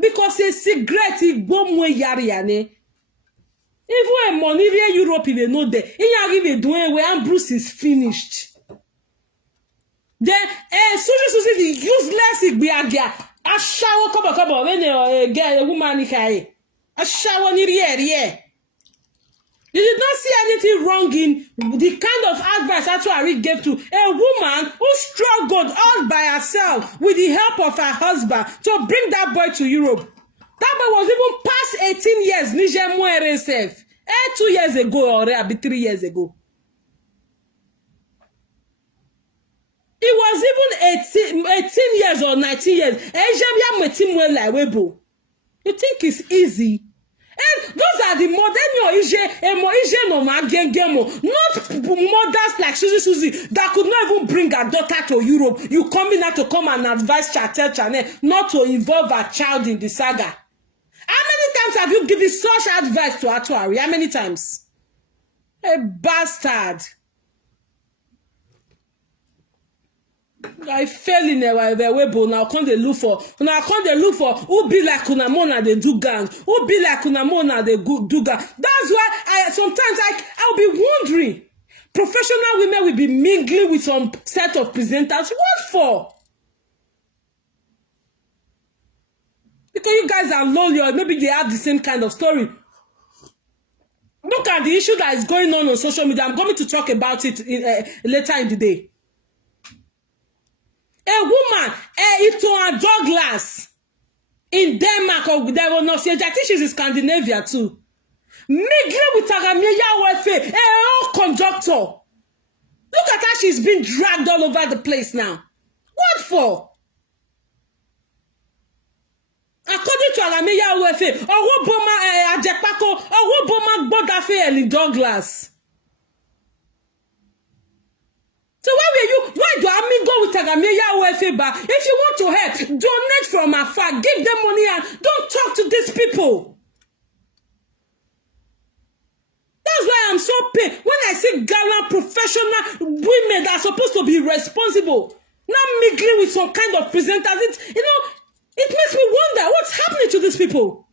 because a cigarette is bomwe yariane. Even money in Europe, they know that. In doing where Ambrose is finished. Then, Suzy the useless igbiagia. A shower cover when a woman is a shower near here. You did not see anything wrong in the kind of advice Atuari gave to a woman who struggled all by herself with the help of her husband to bring that boy to Europe. That boy was even past 18 years. Niger Moere safe. 2 years ago, or 3 years ago. He was even 18 years or 19 years. You think it's easy? And those are the modern not mothers like Suzy that could not even bring her daughter to Europe. You coming out to come and advise Chanel not to involve her child in the saga. How many times have you given such advice to Atuari? How many times? A bastard. I fell in a way, but now can't they look for who be like Kunamona they do gangs, who be like Kunamona they do gangs. That's why sometimes I'll be wondering, professional women will be mingling with some set of presenters. What for? Because you guys are lonely, or maybe they have the same kind of story. Look at the issue that is going on social media. I'm going to talk about it later in the day. A woman, Ito Douglas, in Denmark, or there will not see. I think she's in Scandinavia too. Migre with Tagamiya Wefe, a whole conductor. Look at how she's been dragged all over the place now. What for? According to Tagamiya Wefe, Owoboma Ajepako, Owoboma Bodafe and Douglas. So why do I mean go with Tagamiya Wefe back? If you want to help, donate from afar, give them money and don't talk to these people. That's why I'm so paid when I see gallant professional women that are supposed to be responsible, not mingling with some kind of presenters. It makes me wonder what's happening to these people.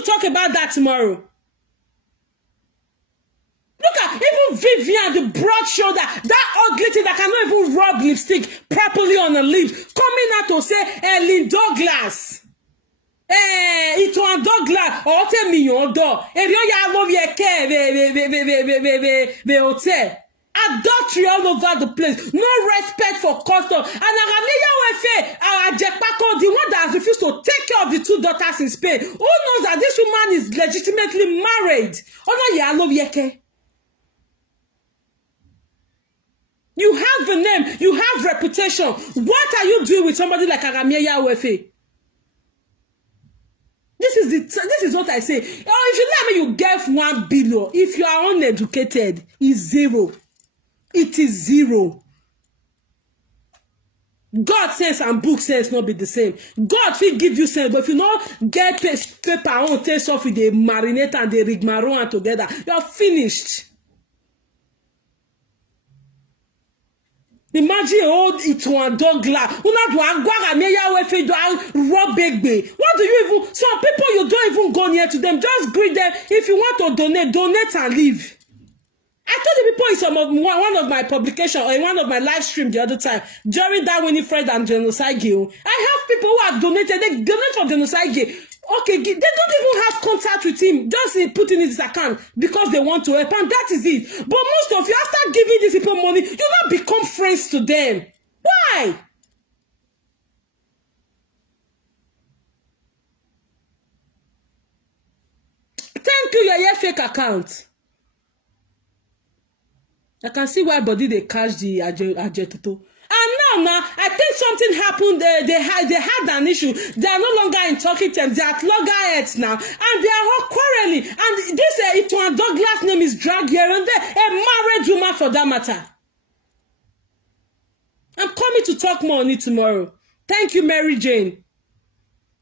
to talk about that tomorrow. Look at even Vivian, the broad shoulder, that ugly thing that cannot even rub lipstick properly on the lips, coming out to say, Lynn Douglas. Ito and Douglas, or tell me your door. If you love your care, the hotel. Adultery all over the place. No respect for custom. And our Jepako, the one that has refused to take care of the 2 daughters in Spain, who knows that this woman is legitimately married? Oh no, yeah, I love your care. You have a name, you have reputation. What are you doing with somebody like Aramia Wefe? This is what I say. Oh, if you let me, you get 1 billion. If you are uneducated, it's 0. It is 0. God sense and book sense not be the same. God will give you sense, but if you not get paper on taste off with the marinate and the rigmarole together, you're finished. Imagine old Ito and Douglas. What do you even? Some people you don't even go near to them. Just greet them. If you want to donate and leave. I told the people in one of my publications or in one of my live stream the other time during that Winifred and Genocide. I have people who have donated. They donate for Genocide. Okay, they don't even have contact with him. Just put in his account because they want to help, and that is it. But most of you, after giving these people money, you not become friends to them. Why? Thank you, your fake account. I can see why body they catch the Ajetuto. And now, I think something happened. They had an issue. They are no longer in talking terms. They are at loggerheads now, and they are all quarreling. And this Ito and Douglas name is dragged here and there. A married woman, for that matter. I'm coming to talk more on it tomorrow. Thank you, Mary Jane.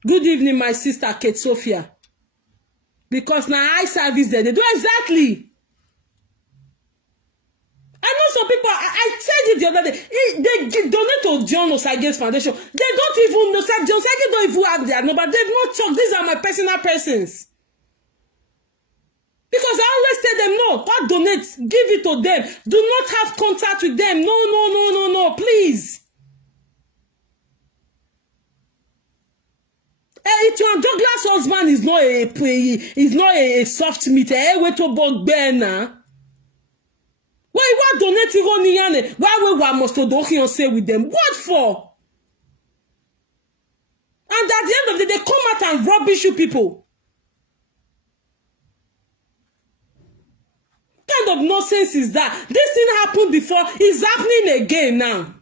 Good evening, my sister Kate Sophia. Because now I service there. They do exactly. I know some people, I said it the other day, they donate to John Osage's foundation. They don't even know, John Osage don't even have their number. They've not talked. These are my personal persons. Because I always tell them, no, what donate, give it to them. Do not have contact with them. No, please. Ito and Douglas' husband is not a soft meat. Wait to bug Ben. Why donating on why we must to say with them? What for? And at the end of the day, they come out and rubbish you people. What kind of nonsense is that? This thing happened before, it's happening again now.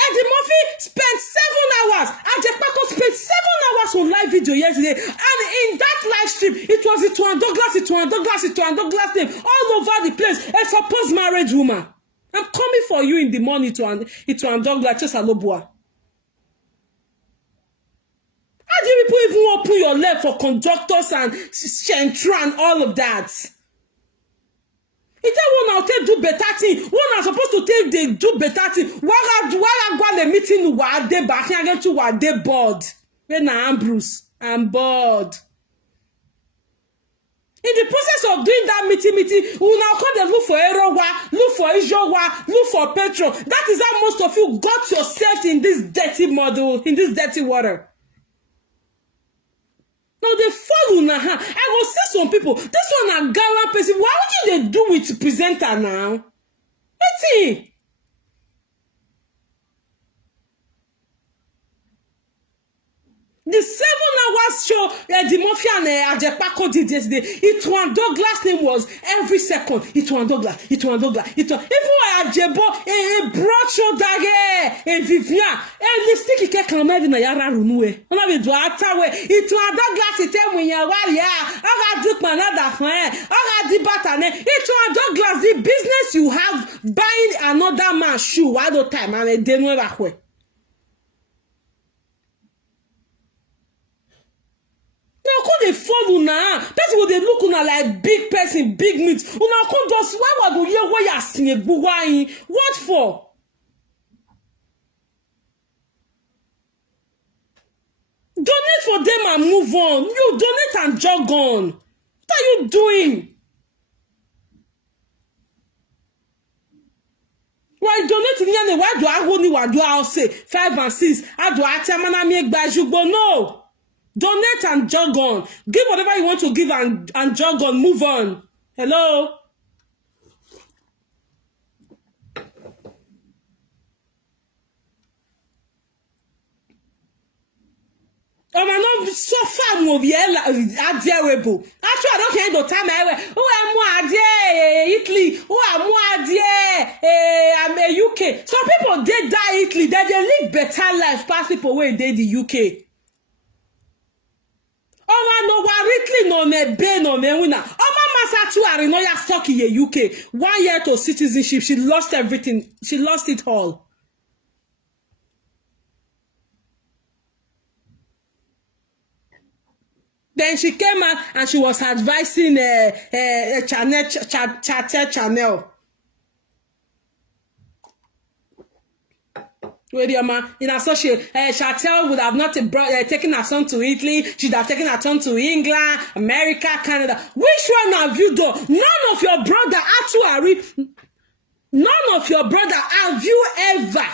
Eddie Murphy spent 7 hours. Ajepako spent 7 hours on live video yesterday. And in that live stream, it was Ito and Douglas name all over the place. A supposed married woman. I'm coming for you in the morning, Ito and Douglas, just a lobua. How do you people even open your leg for conductors and Shentra and all of that? It's one out there do better thing. One are supposed to take they do better thing. Why go the meeting where they back again to what they bored? When I'm Bruce, I'm bored. In the process of doing that meeting, we now come and look for Erowa, look for Ijowa, look for petrol. That is how most of you got yourself in this dirty model, in this dirty water. Now they follow now. I will see some people. This one a gallant person. Why would you they do with presenter now? Let's see. The 7 hours show the Mafia and Ajepako did yesterday. Ito and Douglas name was every second. Ito and Douglas. Even Ajebo, a broad shoulder, a Vivian, the sticky cake can never na yara runue. Ona be do atawe. Ito and Douglas it when you are ya. I got another friend. I got the batane. Ito and Douglas, the business you have buying another man's shoe all the time and a demo that way. Now come they follow now. Person will they look una like big person, big meat. Una come just why would you where you sing a what for? Donate for them and move on. You donate and jog on. What are you doing? Why donate to why do I only what do I say 5 and 6? How do I tell man make bajugbo? No. Donate and jog on. Give whatever you want to give and jog on. Move on. Hello? Oh man, no suffer more adierable. Actually, I don't care the time I wear. Oh, I'm more adie Italy. Oh, I'm more adie I'm a UK. Some people they die Italy. They live better life past people where they the UK. Oh man, no Italy no me be no me winner. Oh man, Masatu Arinoya stuck in the UK. 1 year to citizenship. She lost everything. She lost it all. Then she came out and she was advising channel. Wait, your man, in associate, Chantel would have not taken her son to Italy. She'd have taken her son to England, America, Canada. Which one have you done? None of your brother, actually, none of your brother have you ever.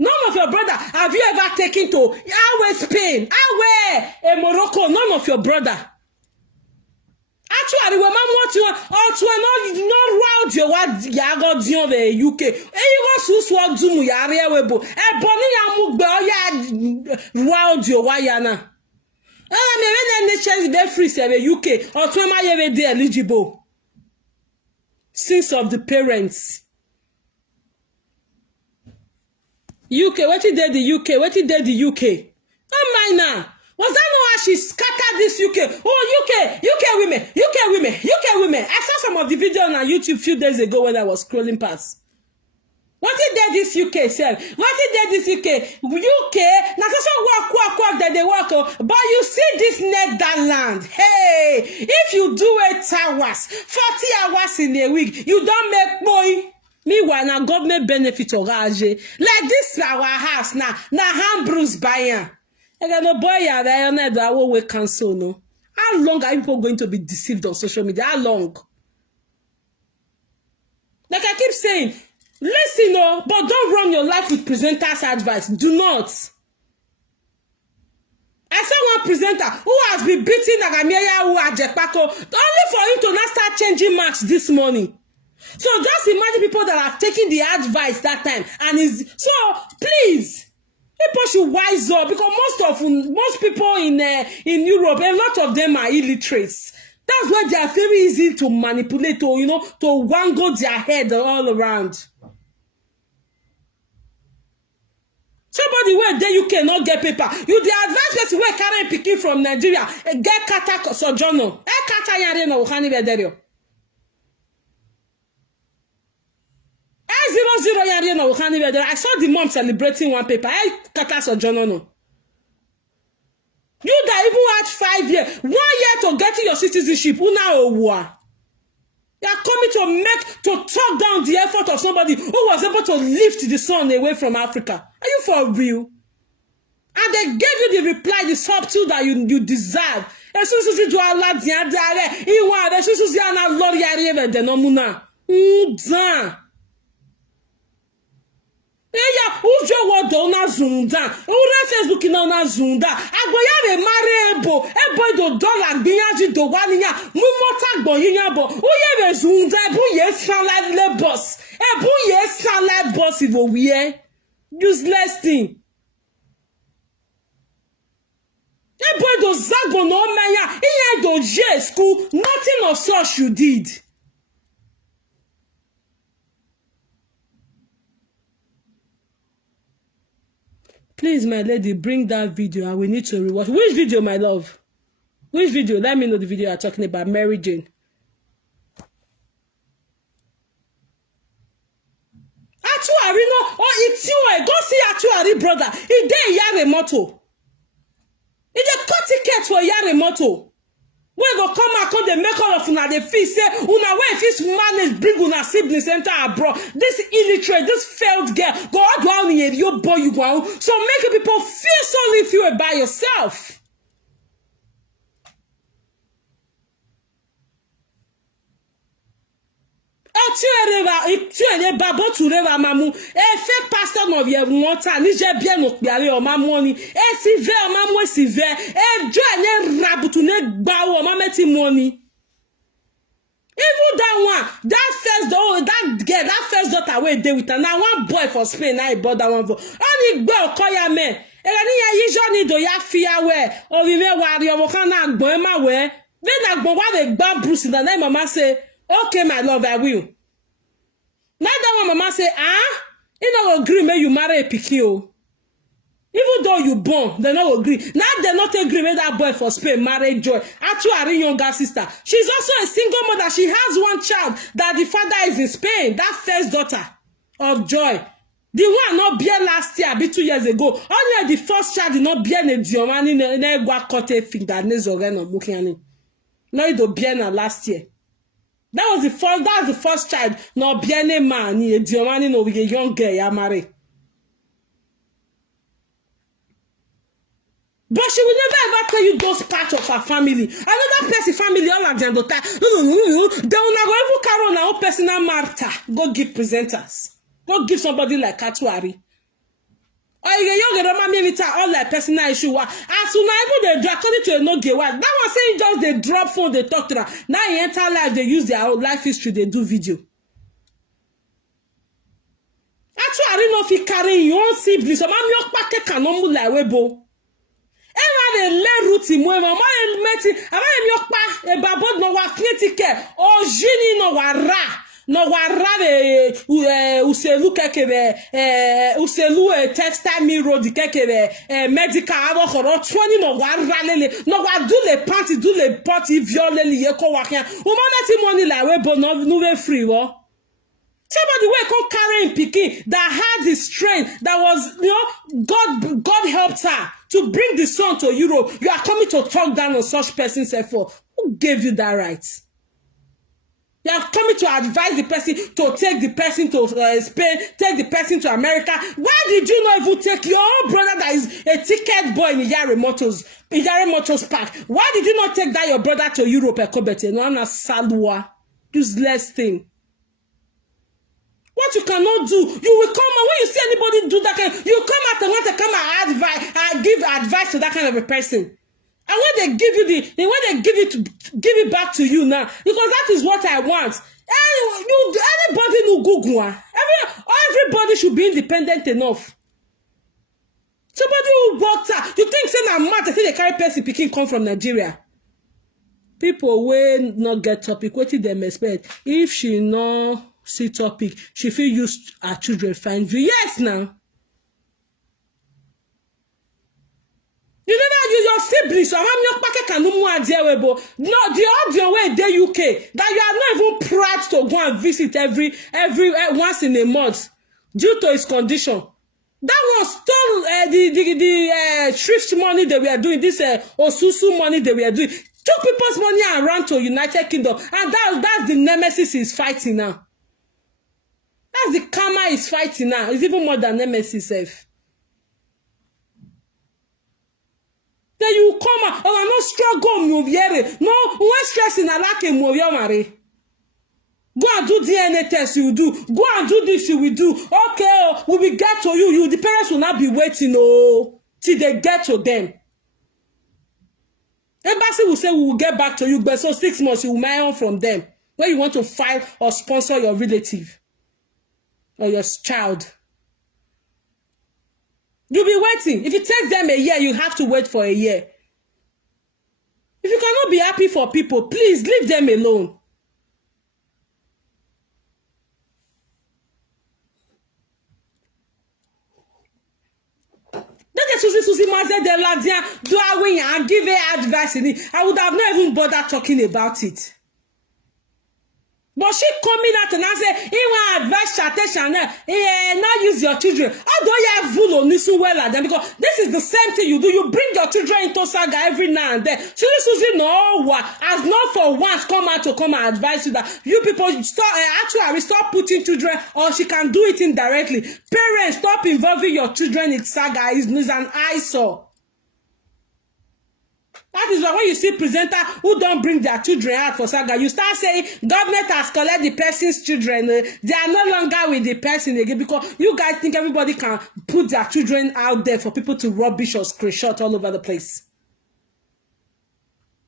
None of your brother have you ever taken to Spain, Morocco? None of your brother. Actually, when man want you, not round your what yago dion the UK. You go suswa dumu yare webo. Boni yamu gbe oya round your wayana. Me when change the free say UK. Or to ma ye dey eligible. Sins of the parents. UK, what did the UK? What did the UK? Oh my now. Was that not how she scattered this UK? Oh, UK women, UK women, UK women. I saw some of the video on YouTube a few days ago when I was scrolling past. What did this UK say? What did this UK? UK, now so walk, that they walk. But you see this Netherlands. Hey, if you do 8 hours, 40 hours in a week, you don't make money. Meanwhile, now government benefit or like this our house now hand bruise buyer. I got no boy that will cancel no. How long are people going to be deceived on social media? How long? Like I keep saying, listen, no, but don't run your life with presenters' advice. Do not. I saw one presenter who has been beating Nagameya who at Jepako only for him to not start changing marks this morning. So just imagine people that have taken the advice that time and is so please people should wise up because most people in Europe, a lot of them are illiterates. That's why they are very easy to manipulate or to wangle their head all around. Somebody where there you cannot get paper. You the advice person where carry picking from Nigeria get kata sojourner. Kata yare no hani bederio. 00 yare no hani bederio. I saw the mom celebrating one paper. Kata sojourner no. You that even had 5 years, 1 year to get your citizenship, una owa. You are coming to talk down the effort of somebody who was able to lift the sun away from Africa. Are you for real? And they gave you the reply, the subtle that you deserve. Suzy do Allah diadare. Iwa de Suzy ana lori arieve de nomuna. Eya ujo wodo na zunda. Ure Facebook na zunda. Agboya re mare ebo do dollar gbiyanju do wa niyan. Mu mota gbon yiyan bo. Uye re zunda ebu ye san like boss. Ebu ye san like boss ivo wiye. Useless thing. Ebo do zagbo no menya. Iyan do je school. Nothing of such you did. Please, my lady, bring that video and we need to rewatch. Which video, my love? Which video? Let me know the video you're talking about. Mary Jane. Atuari, no. Oh, it's you. Go see Atuari, brother. He dey Yare Moto. He dey cut ticket for Yare Moto. We go come and come the make all of una the fee say una wey fit manage bring una siblings enter abroad. This illiterate, this failed girl go out down in your boy you go. So make people feel sorry if you are by yourself. tu es babo tu reva mamu. E fake pastor of your water. Ni je bien no piare o mamoni. E si ve o mamu si ve. E jo ene rabutu ne gba o mameti money. Even that one, that first daughter wey dey with her. Now one boy for Spain, now he bought that one for. Only girl call ya man. Elani ya yijo ni do ya fear we. O we me wari o kan na gbon e ma we. Then na gbon wa dey gba Bruce in the night mama say, "Okay my love, I will." Now that one mama say, "Ah, you no agree make you marry a pikin o." Even though you born, they not agree. Now they not agree with that boy for Spain, married Joy. Actually, her younger sister. She's also a single mother. She has one child that the father is in Spain. That first daughter of Joy. The one not bear last year, be 2 years ago. Only the first child did not bear the diomani ne gwa kote finger nezoren or mukiani. No, it bear last year. That was the first child. No bear ne man, ni diomani no with a young girl ya marry. But she will never ever tell you those parts of her family. Another person family, all of them, they will never even carry on our personal matter. Go give presenters. Go give somebody like Katuari. Or you young Roma Mimita, all like personal issue. As soon as even they according to a no gay one. That was saying just they drop phone, they talk to her. Now in entire life, they use their life history, they do video. Actually, I don't know if you carry your own siblings. So I'm your packet canomu like webo. Ewa de le ruti mo ma meti ama mi okpa e babod no wa critique o jini no wa ra be uselu kekebe uselu textile mirror di kekebe medical abo koro 20 no wa ra lele no wa do le panty do le potty viole le ye ko wa kian o ma meti money la we bo no we free wo. Somebody wey come carrying pikin that had the strength that was, God helped her to bring the son to Europe. You are coming to talk down on such person's effort. Who gave you that right? You are coming to advise the person to take the person to Spain, take the person to America. Why did you not even take your own brother that is a ticket boy in Iyare Motors Park? Why did you not take that your brother to Europe? No, I'm not salwa. Useless thing. What you cannot do, you will come and when you see anybody do that kind, you come out and want to come and give advice to that kind of a person. And when they give you give it back to you now, because that is what I want. Anybody no Google. Everybody should be independent enough. Somebody who worked out. You think say na matter say they carry person picking come from Nigeria. People will not get topic. What did them expect? If she no see topic, she feel use her children find view. Yes, now. You never use your siblings. So I'm your packet can no more idea webo. No, the audio way the UK that you are not even proud to go and visit every once in a month due to his condition. That was stole the thrift money that we are doing. This Osusu money that we are doing. Took people's money and ran to United Kingdom, and that's the nemesis is fighting now. That's the karma is fighting now. It's even more than nemesis self. Then you come out, I'm not struggle move here. No, when stressing I like a move your marry. Go and do DNA test, you do. Go and do this, you will do. Okay, we will get to you. The parents will not be waiting, till they get to them. Embassy will say we will get back to you, but so 6 months you will mail from them when you want to file or sponsor your relative or your child. You'll be waiting. If it takes them a year, you have to wait for a year. If you cannot be happy for people, please leave them alone. Suzy Maze de Ladia, do I win and give her advice in it? I would have not even bothered talking about it. But she coming out and I say, he want advice Chate not use your children. Although you have full on this well at them, because this is the same thing you do. You bring your children into saga every now and then. Suzy no has not for once come out to come and advise you that you people stop putting children, or she can do it indirectly. Parents, stop involving your children in saga. Is an eyesore. That is why when you see presenter who don't bring their children out for saga, you start saying government has collected the person's children. They are no longer with the person again because you guys think everybody can put their children out there for people to rubbish or screenshot all over the place.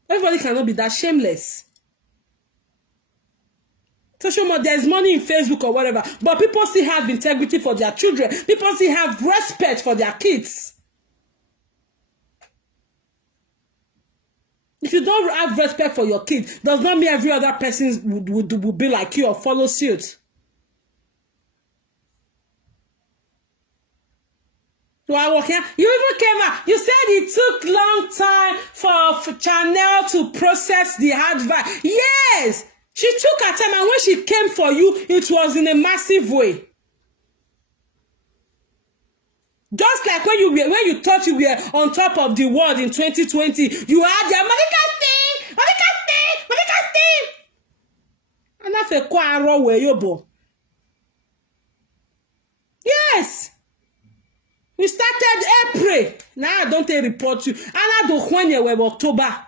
Everybody cannot be that shameless. Social media, there's money in Facebook or whatever, but people still have integrity for their children. People still have respect for their kids. If you don't have respect for your kids, does not mean every other person would be like you or follow suit. So I walk here. You even came out. You said it took long time for Chanel to process the advice. Yes, she took her time, and when she came for you, it was in a massive way. Just like when you thought you were on top of the world in 2020, you had your Monica thing, and that's a quarrel where you bo. Yes, we started April. Now I don't report you, and I don't when you were October.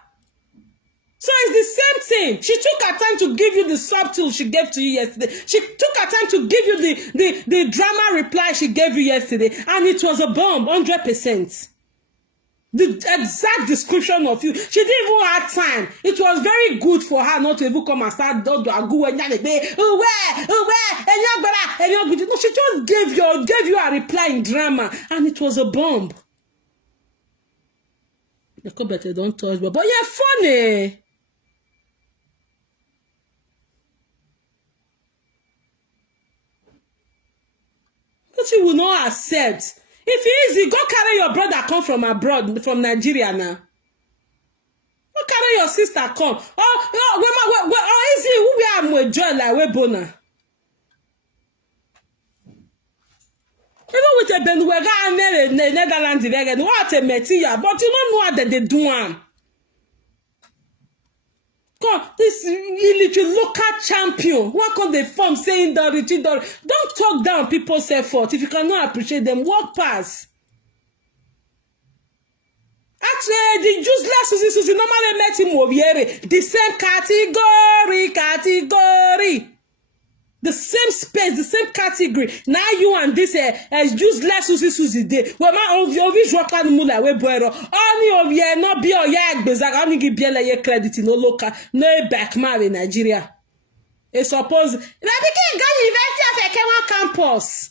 So it's the same thing. She took her time to give you the subtle she gave to you yesterday. She took her time to give you the drama reply she gave you yesterday. And it was a bomb, 100%. The exact description of you. She didn't even have time. It was very good for her not to even come and start no, she just gave you a reply in drama. And it was a bomb. The better don't touch me. But you're funny. But you will not accept. If it's easy, go carry your brother come from abroad, from Nigeria now. Go carry your sister come. Easy, we are more joy like we bona. Even with a Benwega and Netherlands, what a material, but you don't know what they do. God, this literally local champion. What can they form saying Dorothy? Don't talk down people's effort. If you cannot appreciate them, walk past. Actually, the useless Suzy normally met him over here. The same category. The same space, the same category. Now you and this useless Suzy day. Well, my obvious work on mula we boero. Only of ye not be or yag bezag. Only give ye credit no local, no back man in Nigeria. I suppose. Now became University of Ekema campus.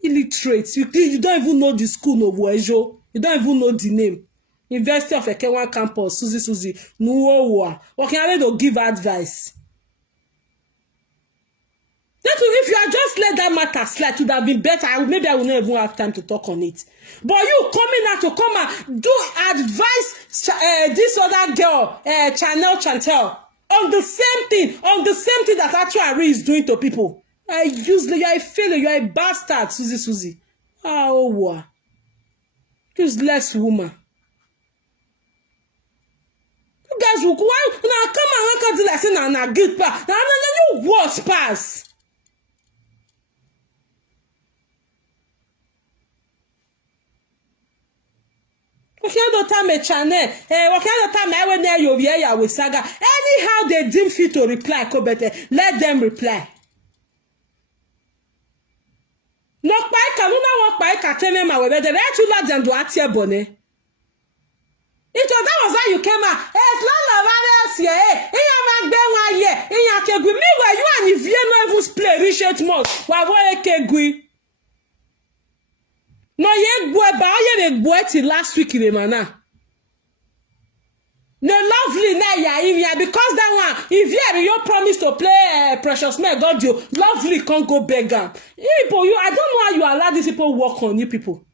Illiterate. You don't even know the school of Wejo. You don't even know the name. University of Ekema campus. Suzy. No. Okay, I need to give advice. That if you had just let that matter slide, it would have been better. Maybe I will not even have time to talk on it. But you coming out to come and do advise this other girl, Chantel, on the same thing that actually is doing to people. You are a failure, you are a bastard, Suzy. Oh, wow. Useless woman. You guys will go now come and say na good pass. Now you worse pass. Channel, anyhow they deem fit to reply, let them reply. Knock by Kanuna walk by Katene, my way, the right to lads and do atia bonnet. That was how you came out. It's not others here. Meanwhile, you and if you not even play Richard Moss, why kegui? No, last week in the manner. No, lovely now, because that one, if you promise to play Precious Man, God, you lovely can't go beggar. People, I don't know how you allow these people work on you people.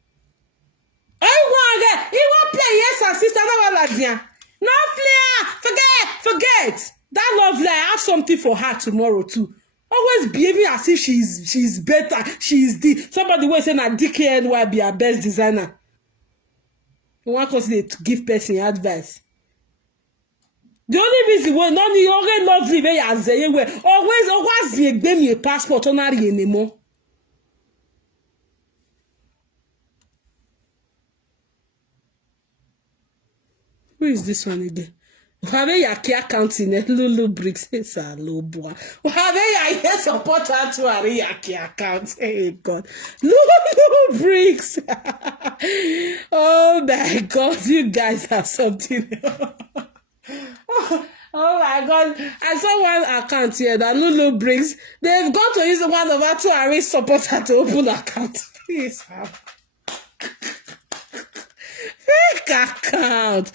You won't play yes and sister, no forget. That lovely, I have something for her tomorrow too. Always behaving as if she's better. Somebody will say that DKNY be her best designer. You want us to give person advice. The only reason why none of you already lovely way as they were always give me a passport on her anymore. Who is this one again? Have ya care counting Loadooh bricks? It's a low boy. Have ya here support her to a ya care account? Hey God, Loadooh bricks. Oh my God, you guys are something. Oh my God, I saw one account here that Loadooh bricks. They've got to use one of our two arrange supporter to open account. Please have fake account.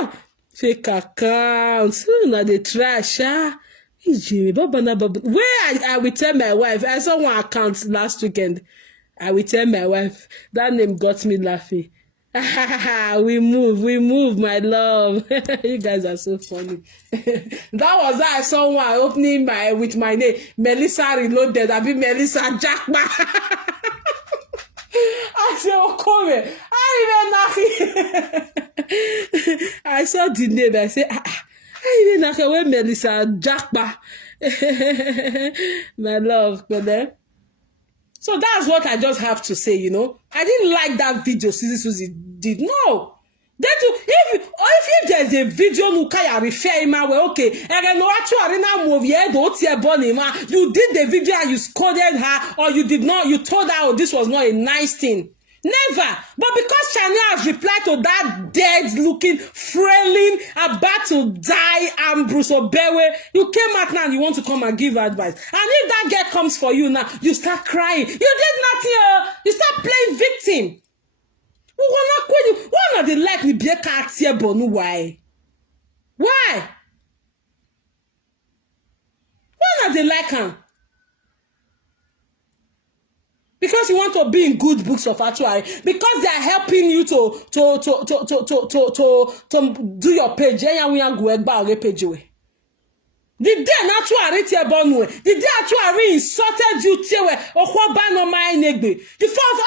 Ah. Fake accounts. Now they trash. Where I will tell my wife. I saw one account last weekend. I will tell my wife. That name got me laughing. we move, my love. You guys are so funny. That was that I saw one opening with my name. Melissa Reloaded. I be Melissa Jackman. I said, oh, come here. I saw the name. I said, I even know where Melissa Jackba. My love, brother. So that's what I just have to say, you know. I didn't like that video Suzy did. No. If there's a video you can refer him okay, you did the video and you scolded her, or you did not, you told her, oh, this was not a nice thing. Never. But because Chania has replied to that dead looking, frailing, about to die Ambrose Obewe, you came out now and you want to come and give advice. And if that girl comes for you now, you start crying. You did nothing. You start playing victim. Why not they like me be a cartier bonu? Why? Why not they like him? Because you want to be in good books of actuary. Because they are helping you to do your page. The day actually the day actually insulted you for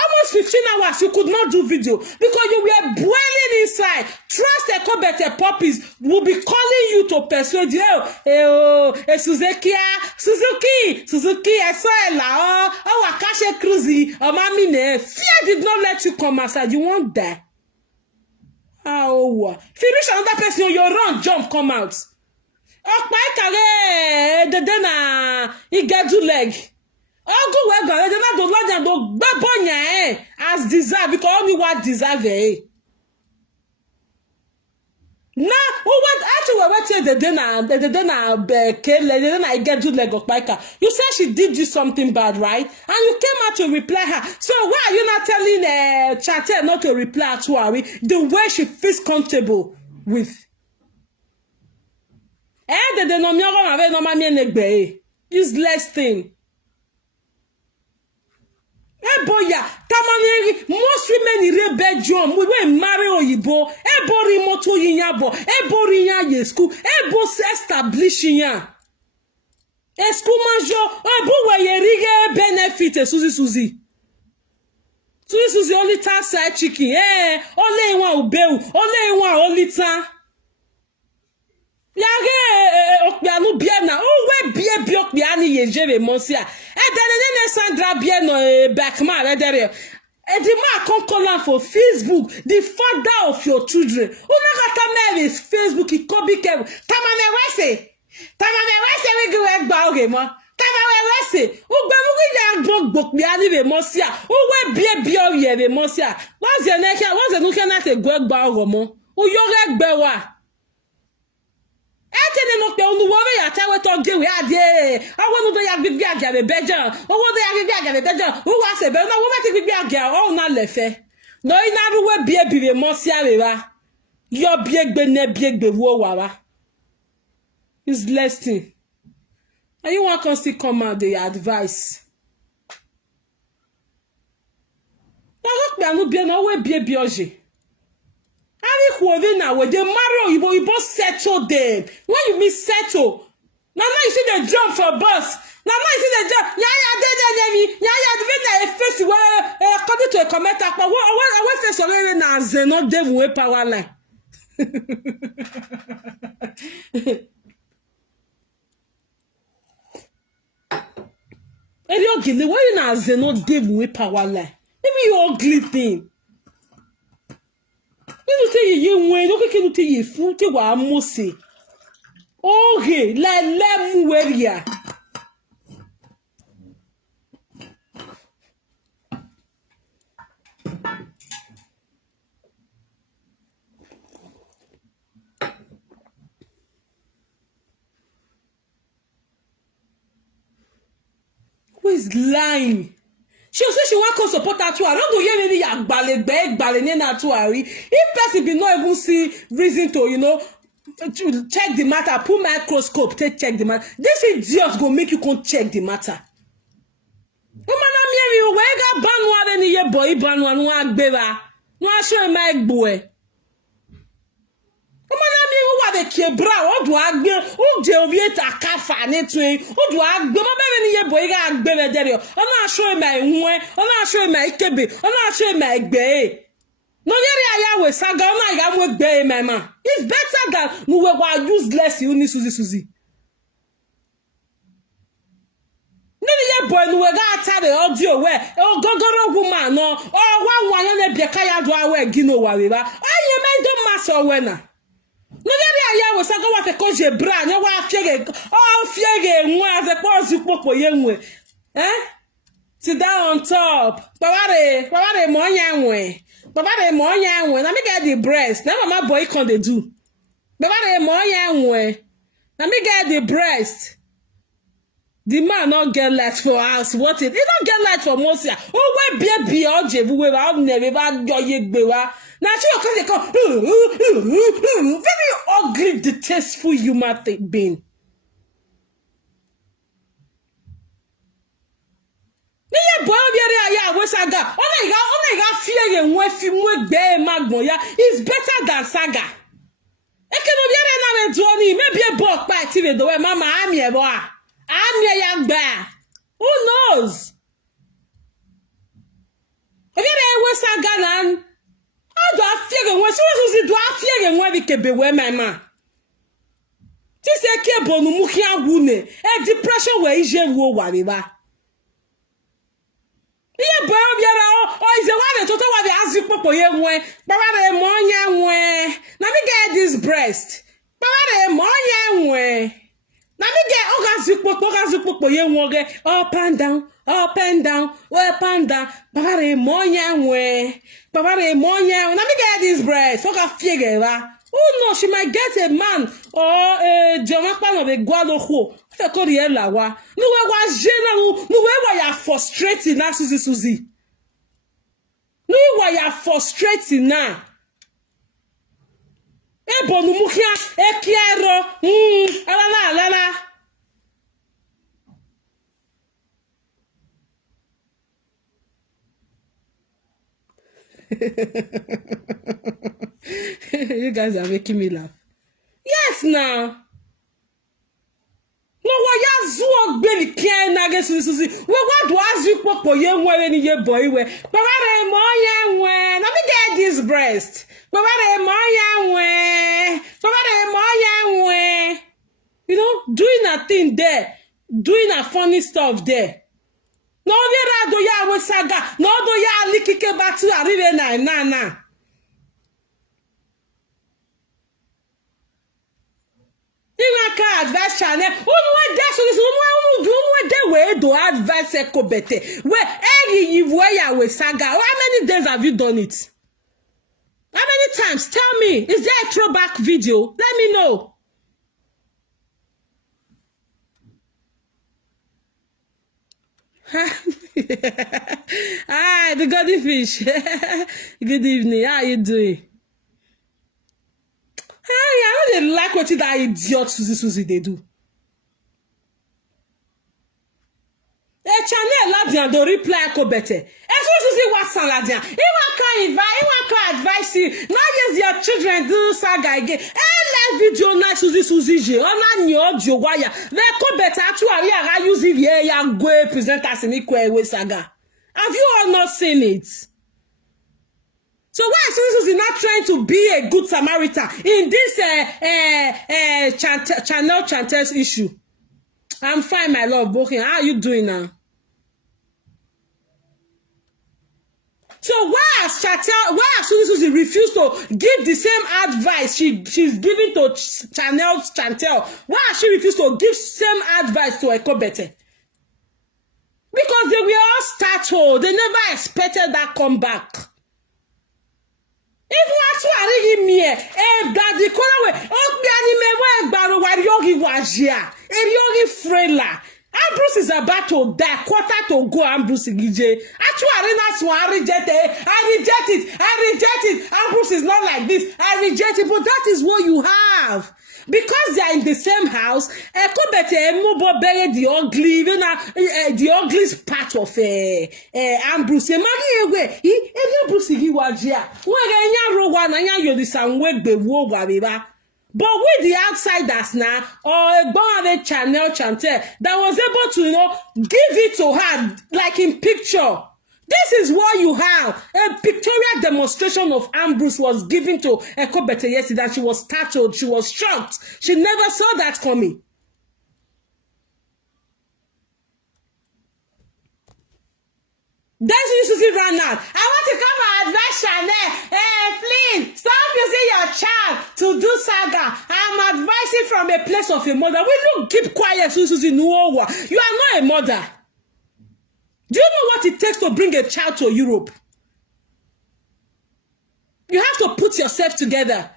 almost 15 hours you could not do video because you were boiling inside. Trust a better puppies will be calling you to persuade you. Suzuki, I saw a la Akashe Cruzy, Mamine. Fear did not let you come outside. You won't die. Oh, finish another person, you run, jump, come out. He get two leg. As deserve because only what deserve now what actually the get two leg of Pika. You said she did you something bad, right? And you came out to reply her. So why are you not telling Chate not to reply to her the way she feels comfortable with? Useless thing. Boya, tamaneri, most women in bedroom, we were marry oyibo, ebori moto yinyabo, ebori nya yesku, ebo establishing ya. Esku manjo, ebo we yerige benefit, Suzy. Suzy only ta side chicken, only one ubeu, only one only ta. Yage okpianu biena o we bie okpiani yejebe monsia e denene Sandra bieno backman e dere e di ma konkola for Facebook the father of your children una kata me Facebook ikobi ke tamame wese we go egba oge mo tamame wese ugbe mugi ya gbokpiani be monsia o we bie oye be monsia what's your neck what's the nuke na te go egba ogo mo o yo egbe wa no pe onu wo ya tawe to gewe ade awonu do ya gbigbi agare bejan owo do ya gbigbi agare bejan wo wa se be na wo meti gbigbi agare o na lefe no ina ruwe bie bire mo si arewa yo biegbe ne biegbe wo wa is less thing and you want to still come out the advice na go pe anu bie na we bie oje. When they marry you settle them. When you mean settle, now you see the jump for bus. Now you see the jump. The face where according to a commenter, but what face already now they not them way power line. And you ugly, why you now they not them way power line? Maybe you ugly thing. You say you win. Look kinu ti yifu ti wa mose. Okay, let muweria. Who is lying? She say she want to support her too. I don't go hear any yagbale na too. If person be not even see reason to, to check the matter, put microscope, check the matter. This idiot go make you come check the matter. Woman, I'm here. We got ban one any ye boy, ban one agbera. No, I show my boy. What the kebra? What do I get? Who deviate a kafa netwing? Who do I go? My baby, ye boy, I gbere there. I'm not showing my way. I'm not showing my kebe. I'm not showing my bay. No, I was saga. I'm with bay, my man. It's better than we were useless. You need Suzy. No, ye boy, no, we got tell the audio where go woman no. Oh, one be kaya do I gino wariba. I made the master winner. No, I was a go at a coach brand. You want fiege, one as a pause popo young eh? Sit down on top. Pavare, more young way. Pavare, more young way. Let me get the breast. Never my boy can they do. Pavare, more young way. Let me get the breast. The man not get light for us. What it? He don't get light for Mosia. Oh, we be oje. We will never your yegbewa. Now she come very ugly, distasteful human being. Niye boy ya we saga. Only got fear and we be magbo ya. It's better than saga. Ekeno biere na me do ni maybe a book by TV the way mama am here boy. I'm your young bear. Who knows? If you was a galan, how do I feel when Suzy do I feel when we can be where my man? This is a cable no mukia wune, a depression where is your woe, whatever. Yeah, boy, is the one total what they ask you for young way, but what a more young way. Let me get this breast, but what a more young way. Let me get Ogazupo, ye up and down, up and down. Pavare moya way. Pavare moya. Let me get this breast. Oga figure. Oh no, she might get a man or a Jomapan of a Guadoho. I call the Elawa. No, I was general. No, why you're frustrating now, Suzy. No, why you're frustrating now. Bonu mukia kiero alala You guys are making me laugh. Yes now. No wa ya zuo gbeli kian na ge Suzy. We what do as you popo ye nwe ni ye boy we. Pavare mo ye nwe. Na me get this breast. Pavare mo ye nwe. Pavare mo ye nwe. You know, doing a thing there, doing a funny stuff there. No vera do ya we saga. No do ya likike batu arrive na. Advice channel. Do advice echo better. Where we saga. How many days have you done it? How many times? Tell me. Is there a throwback video? Let me know. Hi, the Goddy Fish. Good evening. How are you doing? I don't like what that idiot Suzy they do. Channel Ladian do reply ko better. Suzy was Ladian. He want advise you. Now yes, your children do saga again. Live video na Suzy je. Ona ni audio wire. They ko better actually I use it here ya go present as in equal saga. Have you all not seen it? So why is Suzy not trying to be a good Samaritan in this channel chanters issue? I'm fine, my love. Boking. How are you doing now? So why has Suzy refused to give the same advice she's giving to Chantel? Why has she refused to give same advice to Ekobete? Because they were all startled. They never expected that comeback. If what you are me, that the corner way, yogi frela. Ambrose is about to die, quarter to go, Ambrose Gije. Actually, that's why I reject it. I reject it. Ambrose is not like this. I reject it. But that is what you have. Because they are in the same house, Ekobete bury the ugly, even the ugliest part of Ambrose. Ambrose Giwajia. But with the outsiders now, or a Chantel that was able to, give it to her like in picture. This is what you have. A pictorial demonstration of Ambrose was given to Ekobete yesterday, and she was startled. She was shocked. She never saw that coming. Then Suzy ran out. I want to come and advise Chanel. Please, stop using your child to do saga. I'm advising from a place of a mother. Will you keep quiet, Suzy? No, you are not a mother. Do you know what it takes to bring a child to Europe? You have to put yourself together.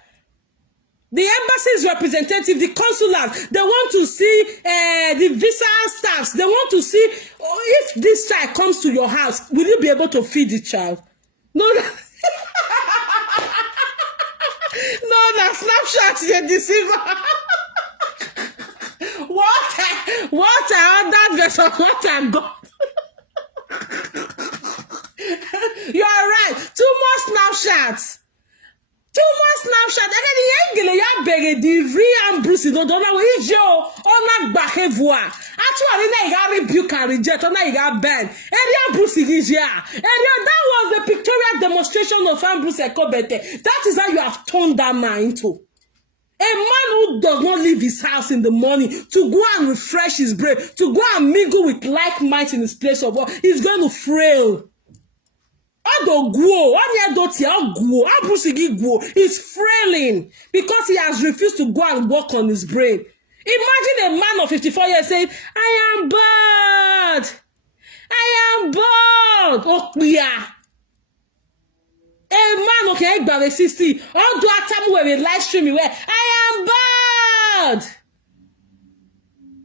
The embassy's representative, the consulate, they want to see the visa staffs. They want to see if this child comes to your house, will you be able to feed the child? No, no, no, Snapchat is a deceiver. What I ordered versus what I got. You are right. 2 more Snapchats. 2 more Snapchat. And then the angle beg the real Ambrose no don't know is yo on back voir. Actually, they got rebuke and reject. On you got banned. And Ambrose is here. And that was the pictorial demonstration of Ambrose Ekobete. That is how you have turned that man into. A man who does not leave his house in the morning to go and refresh his brain, to go and mingle with like minds in his place of work, he's going to frail. He's frailing because he has refused to go and work on his brain. Imagine a man of 54 years saying, I am bored. I am bored. Oh, yeah. A man, okay, by 60. All do a time where we live streaming where I am bored.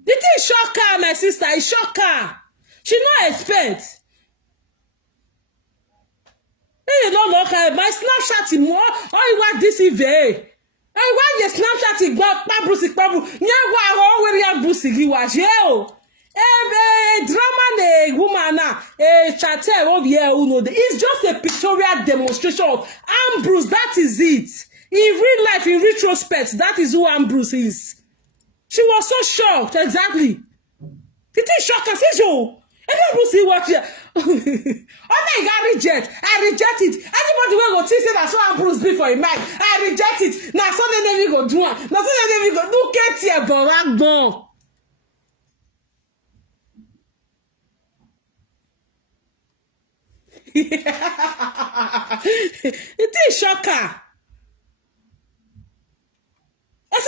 It is shock her, my sister. It's shock her. She not expect. You don't look at my Snapchat more. Oh, you want this event? I want the Snapchat. Drama woman it's just a pictorial demonstration of Ambrose. That is it. In real life, in retrospect, that is who Ambrose is. She was so shocked. Exactly. It is shocking. I don't see what you. I reject. I reject it. Anybody will go say that's what Ambrose be for a man. I reject it. Now so they never go do one. Now so they never go do get here, but I'm gone. It is shocker. Do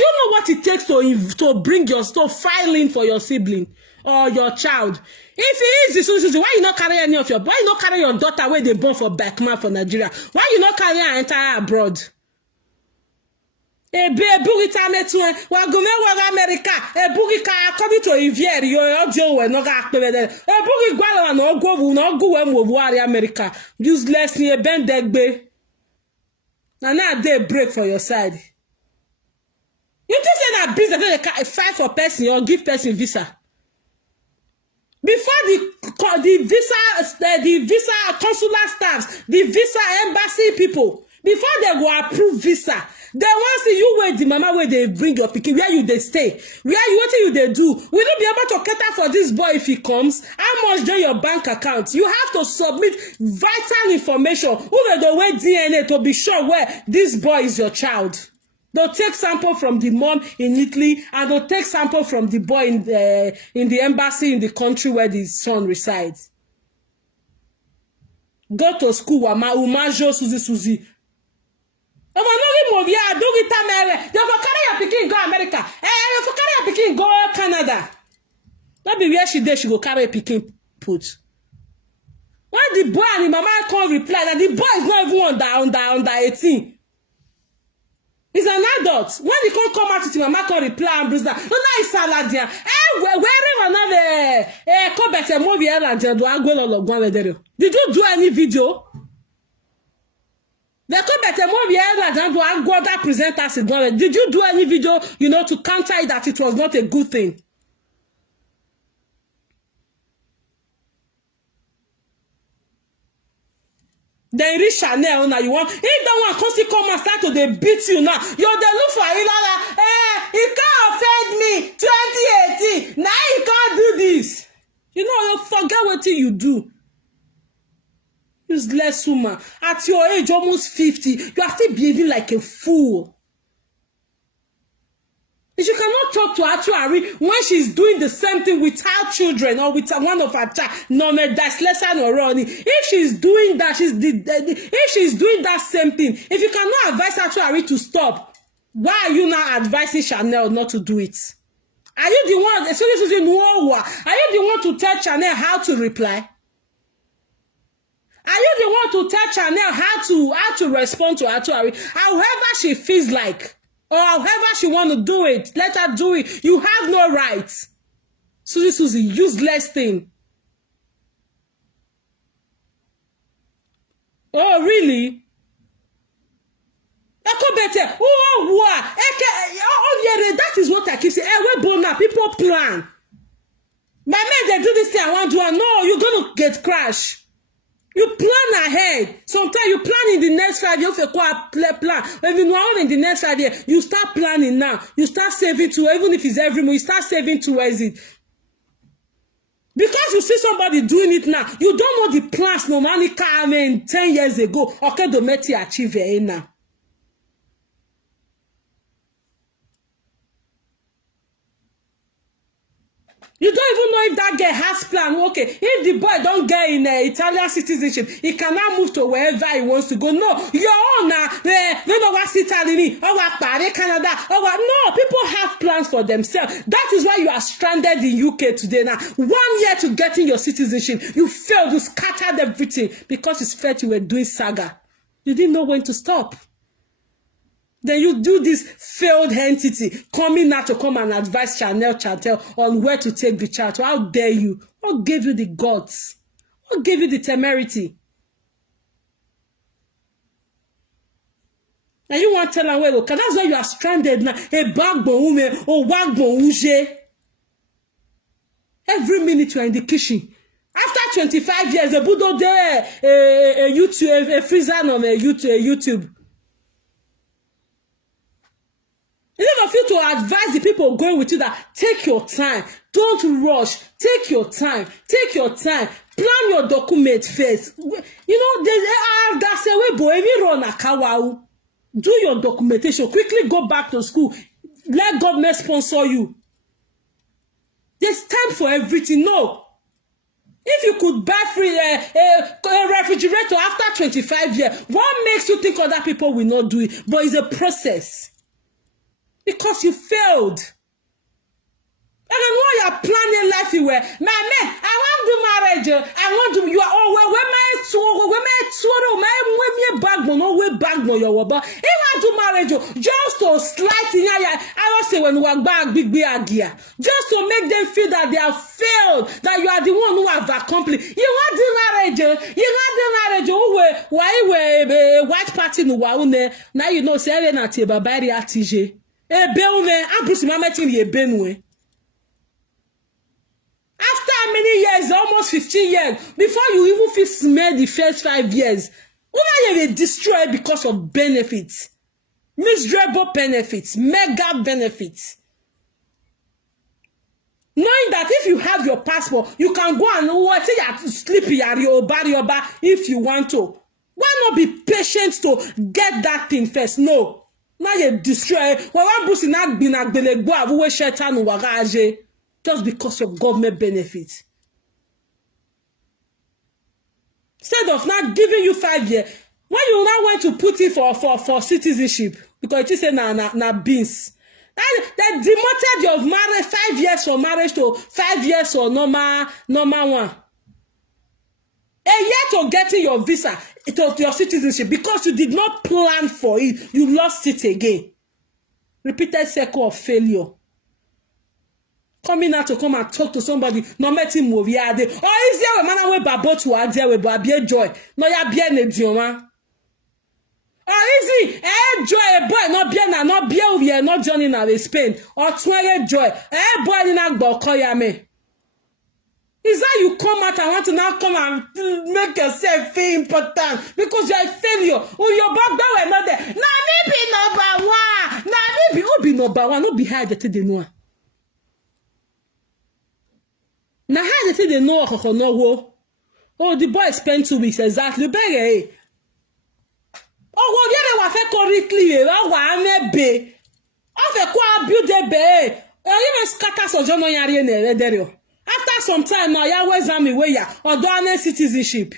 you know what it takes to bring your stuff, file in for your sibling or your child? If it is Suzy, why you not carry any of your, why you not carry your daughter where they born for Beckman for Nigeria? Why you not carry her entire abroad? A boogie time America, a boogie according to Ivier, your audio will not act with it. A boogie guala no go will not go and war America. Useless near Ben Degbe. And now they break for your side. You just say that business fight for person or give person visa. Before the visa consular staffs, the visa embassy people, before they go approve visa, they want to see you where the mama where they bring your pikin, where you they stay, where you what you they do. Will you be able to cater for this boy if he comes? How much do your bank account? You have to submit vital information. Who will the way DNA to be sure where this boy is your child? They'll take sample from the mom in Italy, and they'll take sample from the boy in the embassy in the country where the son resides. Go to school, Umajo Suzy. If I know him, yeah, do it America. You for carry your pikin go America. You for carry your pikin go Canada. Not be where she did, she go carry a pikin put. When the boy and the mama can't reply, that the boy is not even under 18. He's an adult. When he can't come out to the mama can't reply and bruise that. No, it's saladian. Wherever another come back and movie and do I go all of Did you do any video? They come back and movie and do I go that presenters in Did you do any video, to counter it that it was not a good thing? Then reach Chanel now you want. If that one comes to come and start to they beat you now, you're the look for it. He can't offend me. 2018. Now he can't do this. You forget what you do. Useless woman. At your age, almost 50, you are still behaving like a fool. If you cannot talk to Atuari when she's doing the same thing with her children or with one of her child, no, that's lesser or wrong. If she's doing that, if she's doing that same thing, if you cannot advise Atuari to stop, why are you now advising Chanel not to do it? Are you the one? Are you the one to tell Chanel how to reply? Are you the one to tell Chanel how to respond to Atuari? However she feels like. Or however she want to do it, let her do it. You have no rights. Suzy, useless thing. Oh, really? That is what I keep saying. People plan. My men, they do this thing, I want to do. No, you're going to get crashed. You plan ahead. Sometimes you plan in the next 5 years. You plan. When you know in the next 5 years, you start planning now. You start saving to, even if it's every month, you start saving towards it. Because you see somebody doing it now, you don't know the plans no money came in 10 years ago. Okay, the meti achieve it now. You don't even know if that girl has plan. Okay, if the boy don't get in Italian citizenship, he cannot move to wherever he wants to go. No, your own now. They don't want Italy or Paris, Canada. No, people have plans for themselves. That is why you are stranded in UK today now. 1 year to getting your citizenship, you failed, you scattered everything because you felt you were doing saga. You didn't know when to stop. Then you do this failed entity coming out to come and advise Chanel on where to take the child. How dare you? What gave you the guts? What gave you the temerity? And you want to tell her, well, okay, that's why you are stranded now. A backbone woman or backbone uje. Every minute you are in the kitchen. After 25 years, a budo there, a YouTube, a freezer on a YouTube. Instead of you to advise the people going with you that take your time, don't rush, take your time, plan your document first. That's a way boy, run a kawau. Do your documentation, quickly go back to school, let government sponsor you. There's time for everything. No. If you could buy free a refrigerator after 25 years, what makes you think other people will not do it? But it's a process. Because you failed. I don't know you're planning life you were. My man, I want to do marriage. I want to, you are all well, just to slight in I was say when we are back big gear. Just to make them feel that they have failed, that you are the one who have accomplished. You want the marriage, why we white party no wa now you know say na tie babari atije. After how many years? Almost 15 years. Before you even feel smell the first 5 years. You will destroy because of benefits. Miserable benefits. Mega benefits. Knowing that if you have your passport, you can go and sleep if you want to. Why not be patient to get that thing first? No. Now you destroy. Well, one Bruce not been a belegbo abuwe shetan wagaje just because of government benefits. Instead of not giving you 5 years, when you now want to put it for citizenship, because it is na beans. That demoted your marriage 5 years for marriage to 5 years for normal one. A year to getting your visa to your citizenship because you did not plan for it. You lost it again. Repeated cycle of failure. Coming out to come and talk to somebody, no matter move ya de. Oh, is there a man we babo to add there we be joy. No ya bien ne dioma. Oh, easy. Joy boy not bien na not bien we are not journey na Spain. Or 20 joy. Boy in a go call ya me. Is that you come out and want to now come and make yourself feel important because you're a failure. Oh, your back we're not there. Nah, me be number one. Nah, me be who be number one. No be hard to the know. Now how they know no. Oh, the boy spent 2 weeks exactly. Beg. Oh, well, you never correctly. Oh, be. Oh, the qua build a bay. Oh, you scatter so John Yari there. After some time now, Yahweh Zami way ya or do citizenship.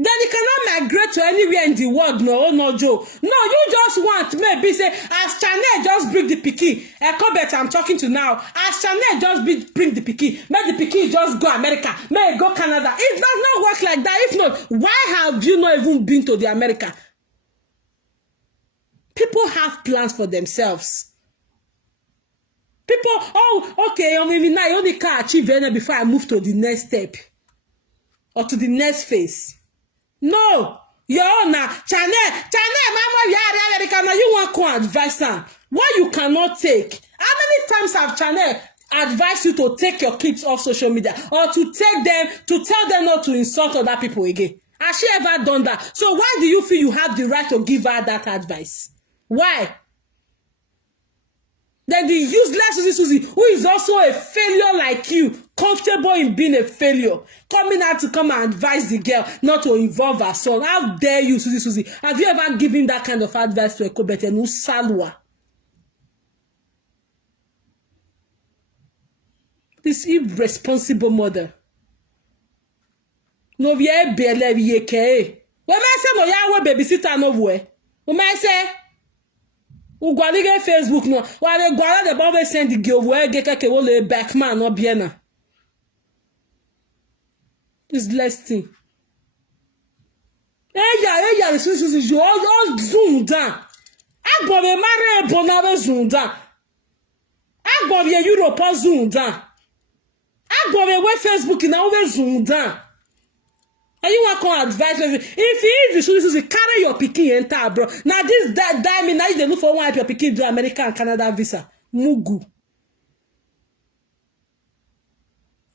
Then you cannot migrate to anywhere in the world, no, Joe. No, you just want maybe say as Chanel just bring the picky. Ekobet I'm talking to now. As Chanel just bring the picky. May the picky just go America. May go Canada. It does not work like that. If not, why have you not even been to the America? People have plans for themselves. People, oh, okay, maybe now you only can achieve it before I move to the next step or to the next phase. No, you're not. Chanel, mama, you want to advise her. Why you cannot take? How many times have Chanel advised you to take your kids off social media or to tell them not to insult other people again? Has she ever done that? So why do you feel you have the right to give her that advice? Why? Then the useless Suzy, who is also a failure like you, comfortable in being a failure, coming out to come and advise the girl not to involve her son. How dare you, Suzy? Have you ever given that kind of advice to a Ekobete Salwa? This irresponsible mother. No vie bele vie ke. When I say no ya we babysitter no way. When I say ou gwalige Facebook no wa le gwala de ba send the girl we get ke wo le back man no bien na. This last thing. Yeah, Suzy, you all zoom down. Agbo be mare bona be zoom down. Agbo be Europe zoom down. Agbo be we Facebook na we zoom down. And you want to advise me if you should carry your pikin enter bro. Now this diamond now you look for one your pikin do America and Canada visa. Mugu.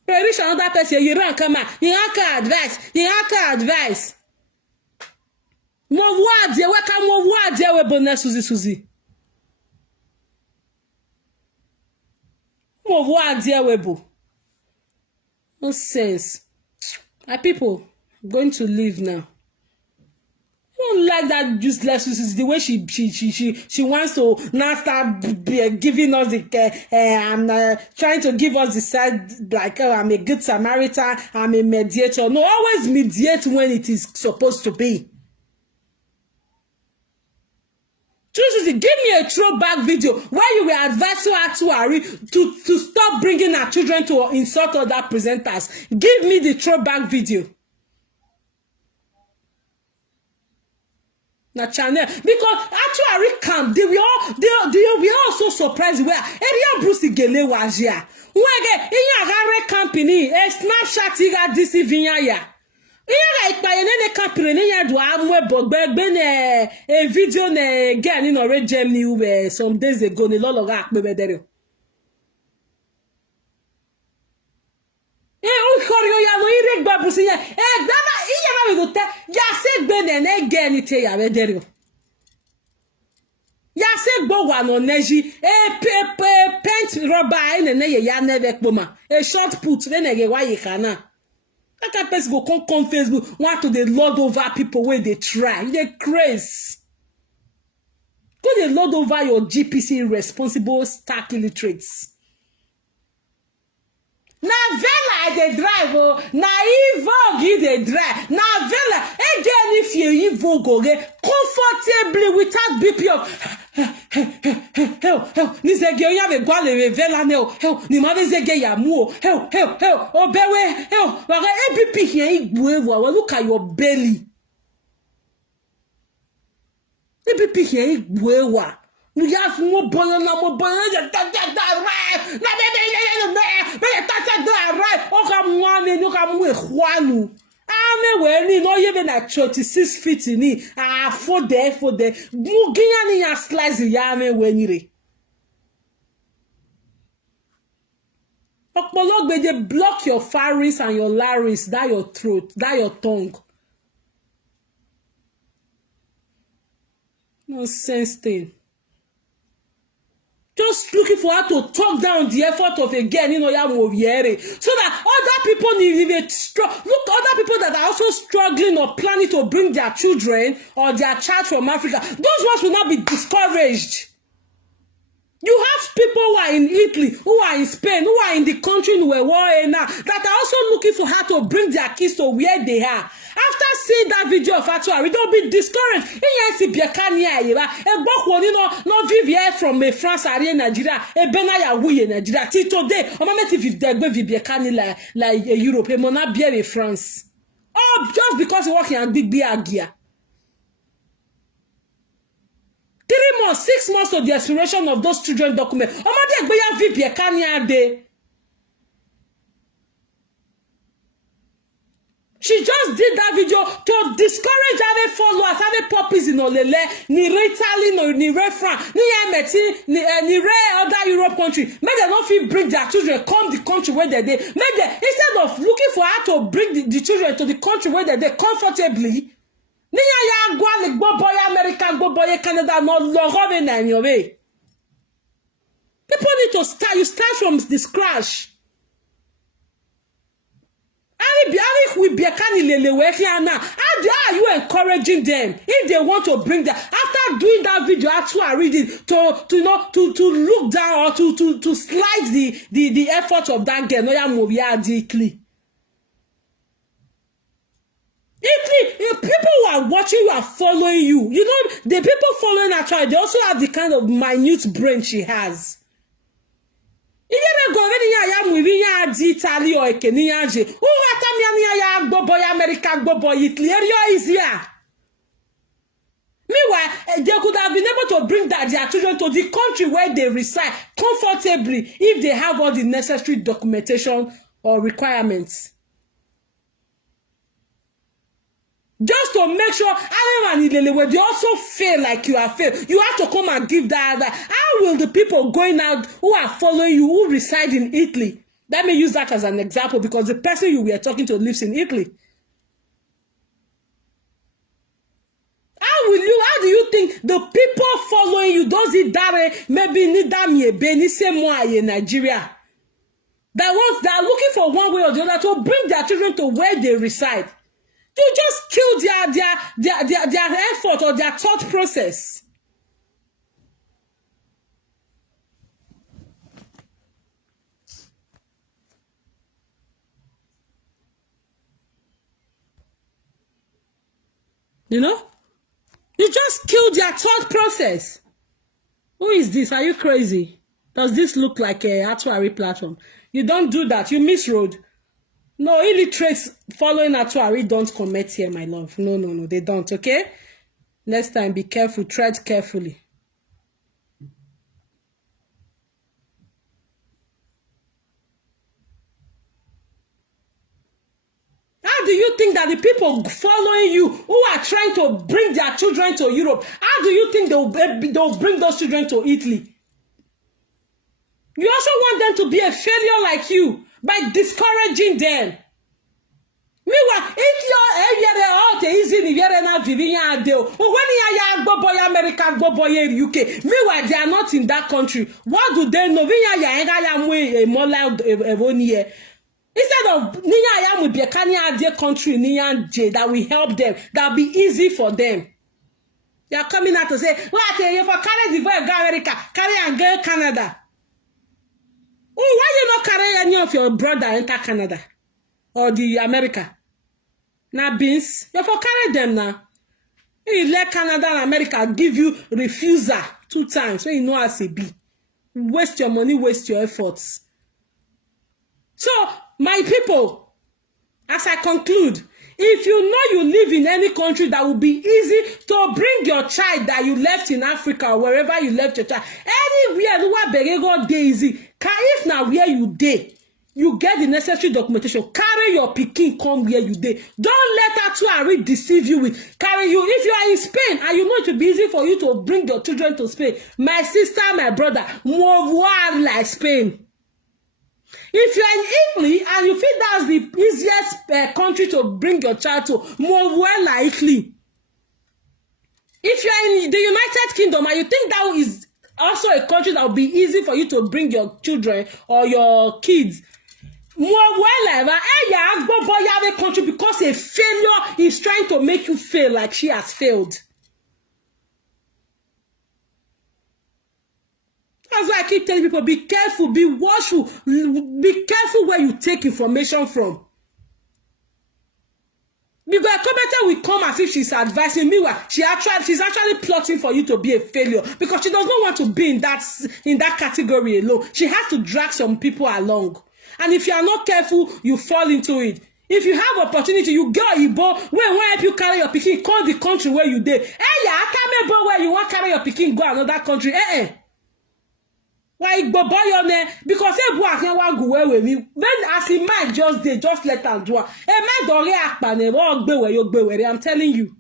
You reach another person, you run come out. You have advice. Move what there, where can move what there we bonus Suzy. Move what there we bo. Nonsense. My people. I'm going to leave now. I don't like that useless Suzy. The way she wants to now start giving us the trying to give us the side like I'm a good Samaritan, I'm a mediator. No, always mediate when it is supposed to be. Suzy, give me a throwback video where you were advising her to stop bringing her children to insult other presenters. Give me the throwback video. Na channel because actually camp they were all so surprised where area Bruce Gele was here. Wege in your company a Snapchat iga deceiving ya. In like by any company ya do amwe bogbe a video ne girl in already Germany some days ago ne lolo ga akpe there. Ukorio ya no irek babusi ya dama iya na we go tell ya se gbe ne get anything ya we there ya se gbo wa no neji paint rubber ne ye ya neve kpoma a short put ne ge wa ye kana That kind of person go come Facebook, want to dey lord over people where they try. They craze. Go dey lord over your GPC irresponsible stark illiterates. Na vela dey drive oh, na Vogue dey drive. Na vela, again if you Vogue comfortably without BP of ni zege oya be gwa le vela ne o ni ma be zege ya mu o obewe wa ABP here igbu ewu look at your belly. ABP here igbu ewu you have more boy na mo boy na right na be right o ka mu ane no ka mu ehwanu ame we ni no ye be na 36 feet ni for there mu ginya ni ya slice ya ame we ni re opologbe dey block your pharynx and your larynx, that your throat, that your tongue. Nonsense thing. Just looking for how to talk down the effort of a girl, you know, so that other people need even look, other people that are also struggling or planning to bring their children or their child from Africa, those ones will not be discouraged. You have people who are in Italy, who are in Spain, who are in the country where we're now, that are also looking for how to bring their kids to where they are. After seeing that video of Atuari, don't be discouraged. No Vivier from France, Nigeria, Benaya Wuye, Nigeria. Till today, I'm not if they're going to be like Europe, and not be in France. Oh, just because you're working on big gear. 3 months, 6 months to the expiration of those children documents. She just did that video to discourage having followers, having puppies in Olele, ni Italy, ni France, ni Yemeti, ni other Europe country. Make them not feel bring their children come the country where they Make them, instead of looking for how to bring the children to the country where they comfortably, ni ya go like go boy America, go boy Canada, no love in your way. People need to start. You start from the scratch. How are you encouraging them if they want to bring that? After doing that video, I read it to look down or to slide the effort of that girl. No, movie Italy. If people who are watching you are following you, you know the people following her child, they also have the kind of minute brain she has. Italy or Kenya, America, Italy, easier. Meanwhile, they could have been able to bring their children to the country where they reside comfortably if they have all the necessary documentation or requirements. Just to make sure they also feel like you are failed. You have to come and give that. How will the people going out who are following you, who reside in Italy? Let me use that as an example because the person you were talking to lives in Italy. How do you think the people following you, does it that maybe need them in Nigeria? That are looking for one way or the other to bring their children to where they reside. You just kill their effort or their thought process. You know? You just kill their thought process. Who is this? Are you crazy? Does this look like a Atuari platform? You don't do that. You misroad. No, illiterates following Atuari don't commit here, my love. No, they don't, okay? Next time, be careful. Tread carefully. How do you think that the people following you who are trying to bring their children to Europe, how do you think they'll bring those children to Italy? You also want them to be a failure like you by discouraging them. Meanwhile, if you're easy, America, UK. Meanwhile, they are not in that country. What do they know? Instead of Niya Yam will be a Kanya dear country, Niya J, that will help them, that'll be easy for them. They are coming out to say, what are you for carry the boy go America, carry and go Canada? Oh, why you not carry any of your brother enter Canada or the America? Now beans, you for carry them now. You let Canada and America give you refuser 2 times when you know as it be. Waste your money, waste your efforts. So, my people, as I conclude, if you know you live in any country that will be easy to bring your child that you left in Africa or wherever you left your child, anywhere you want to go easy, if now where you dey, you get the necessary documentation, carry your pikin come where you dey. Don't let that two and deceive you with carry you. If you are in Spain and you know it will be easy for you to bring your children to Spain, my sister, my brother, move like Spain. If you are in Italy and you feel that's the easiest country to bring your child to, more well likely. If you are in the United Kingdom and you think that is also a country that will be easy for you to bring your children or your kids, more well likely, country because a failure is trying to make you fail like she has failed. That's why I keep telling people, be careful, be watchful, be careful where you take information from. Because a commenter will come as if she's advising me. She's actually plotting for you to be a failure because she does not want to be in that category alone. She has to drag some people along. And if you are not careful, you fall into it. If you have opportunity, you get Igbo, when help you carry your pikin, call the country where you did. I can't remember where you want to carry your pikin, go another country. Why Igbo boy on there? Because every can want go where with me. Then as he might just let them do it. Man don't react, man. I'm telling you.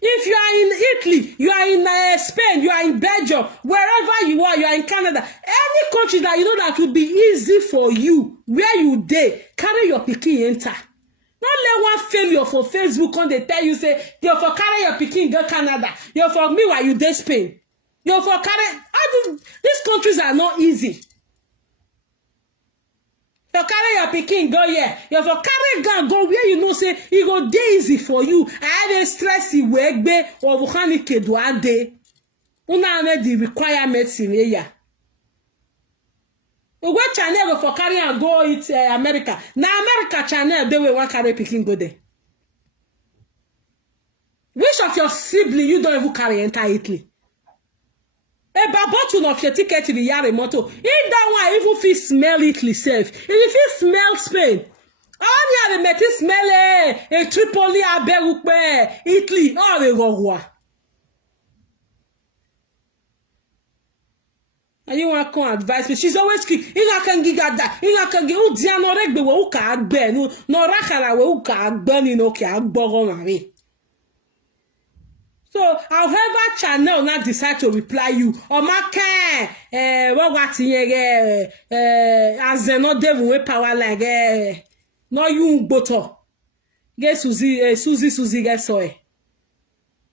If you are in Italy, you are in Spain, you are in Belgium, wherever you are in Canada, any country that you know that will be easy for you, where you dey, carry your pikin enter. Not let one failure for Facebook when they tell you, say, you're for carry your pikin go Canada, you're for me while you dey Spain. You're for carry, these countries are not easy. You carry your pikin go here. You for carry gun go where you know say it go dey easy for you. I have a stressy wegbe or vukanike do ade. Una know the requirements in here. What channel go for carry and go it America? Now America channel they will want carry pikin go there. Which of your sibling you don't even carry enter Italy? A bottle of your ticket to the Yare Moto. If that one even feel smell Italy safe. If you feel smell Spain. All you have met is smell a Tripoli Aberupe Italy. Oh we go. And you want to advise me? She's always quick. You can give that. You can give Udia no regbe we uka agbe. No rakara we uka agbe ni no ki agbogo mari. So, however channel not decide to reply you, or make what as no devil with power like no you butter. Get Suzy get soy.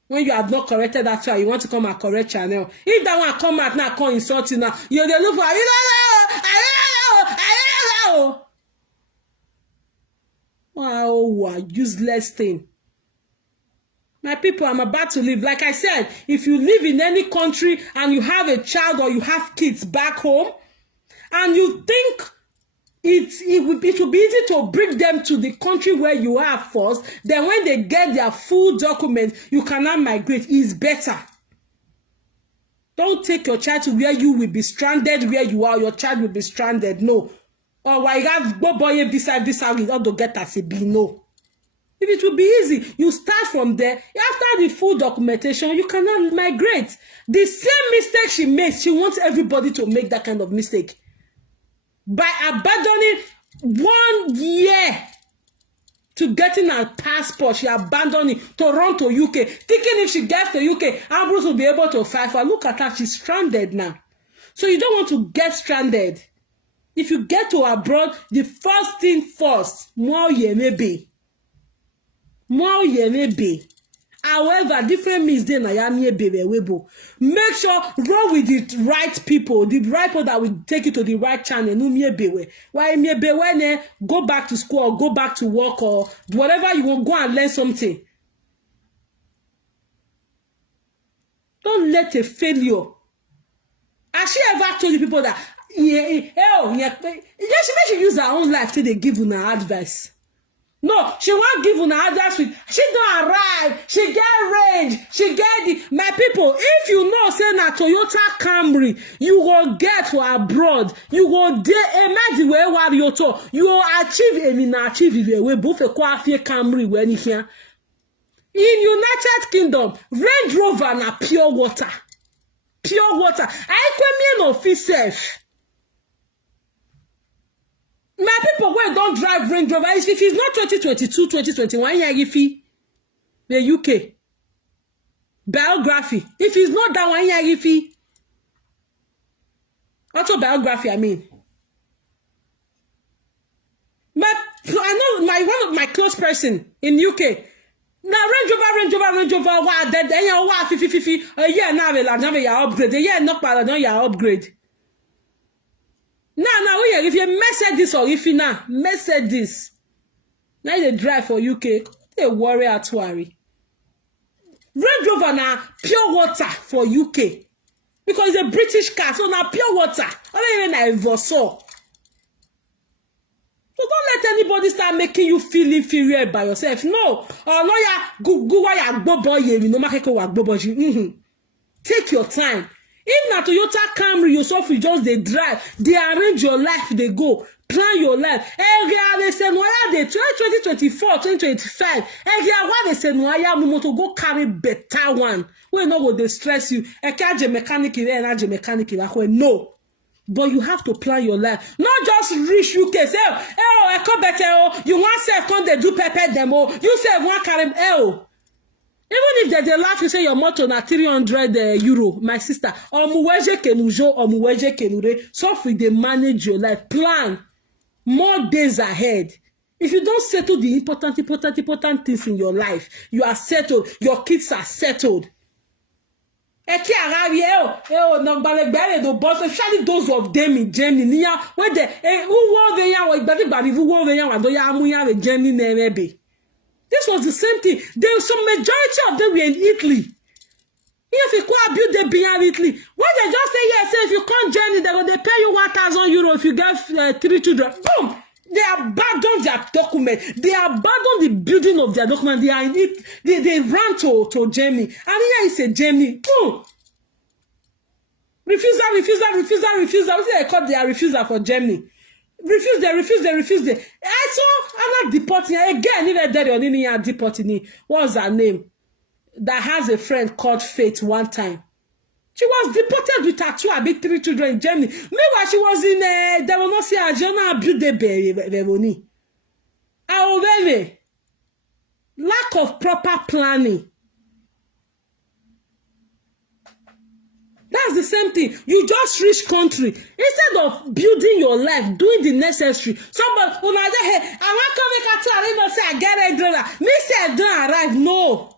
When you have not corrected that child, you want to come and correct channel. If that one come out now, come insult you now, you're the look for I don't know. Wow, useless thing. My people, I'm about to leave. Like I said, if you live in any country and you have a child or you have kids back home, and you think it will be easy to bring them to the country where you are first, then when they get their full document, you cannot migrate. It's better. Don't take your child to where you will be stranded, where you are, your child will be stranded. No. Or why you have boy visa, we ought to get as a B. No. If it will be easy, you start from there. After the full documentation, you cannot migrate. The same mistake she makes, she wants everybody to make that kind of mistake. By abandoning 1 year to getting her passport, she abandoned it to run to UK, thinking if she gets to UK, Ambrose will be able to fight for her. Look at her, she's stranded now. So you don't want to get stranded. If you get to abroad, the first thing first, more ye may be. However, different means then I am here, baby. Make sure run with the right people that will take you to the right channel. No me bewe. Why me bewe? Go back to school or go back to work or whatever you want. Go and learn something. Don't let a failure. Has she ever told you people that she should use her own life till they give you her advice? No, she won't give you her advice with she don't arrive, she get range, she get the my people. If you know say na Toyota Camry, you will get for abroad, you will imagine where you to you will achieve the way both a quafie Camry when you here. In United Kingdom, Range Rover na pure water. Pure water. I come here no fee safe. My people when don't drive Range Rover, if it's not 2022, 2021, yeah, if the UK biography. If it's not that one, yeah, if autobiography, I mean. I know one of my close person in UK. Now Range Rover, wow, then you wow, 50. Yeah, now you upgrade. Yeah, not bad, now you upgrade. Now, if you Mercedes or if you now Mercedes, now they drive for UK, they worry at worry. Range Rover now pure water for UK because it's a British car, so now pure water. I don't even ever saw. So don't let anybody start making you feel inferior by yourself. No. Go why you go boy you no make ko boy. Take your time. If na Toyota Camry yourself you just they drive, they arrange your life, they go. Plan your life. They say no ya 2024, 2025. Why they say no ya to go carry better one. We no go they stress you. Kaje mechanic here and aje mechanic here. No. But you have to plan your life. Not just reach UK. Say, I come better. You want self come they do pepper demo. You say one carry even if they laugh, you say your motto na 300 euro, my sister. Omuweje kenujo, omuweje kenure. So if they manage your life, plan more days ahead. If you don't settle the important things in your life, you are settled. Your kids are settled. Especially those of them in Germany. When they this was the same thing. There was some majority of them were in Italy. If you could build the beer in Italy, when they just say yes, if you come Germany, they pay you 1,000 euro if you get 3 children. Boom! They abandoned their document. They abandoned the building of their document. They are in it. They ran to Germany. And here is a Germany. Boom! Refusal. What do they call their refusal for Germany? Refuse. I saw I'm not deporting again. Even there on any deporting. What's her name? That has a friend called Faith one time. She was deported with her 2 or 3 children in Germany. Meanwhile, she was in they will not see a journal build the baby. However, lack of proper planning. That's the same thing. You just reach country. Instead of building your life, doing the necessary. Somebody, when I say, hey, I want to make a tour, I don't say I get a dollar. Me say I don't arrive. No.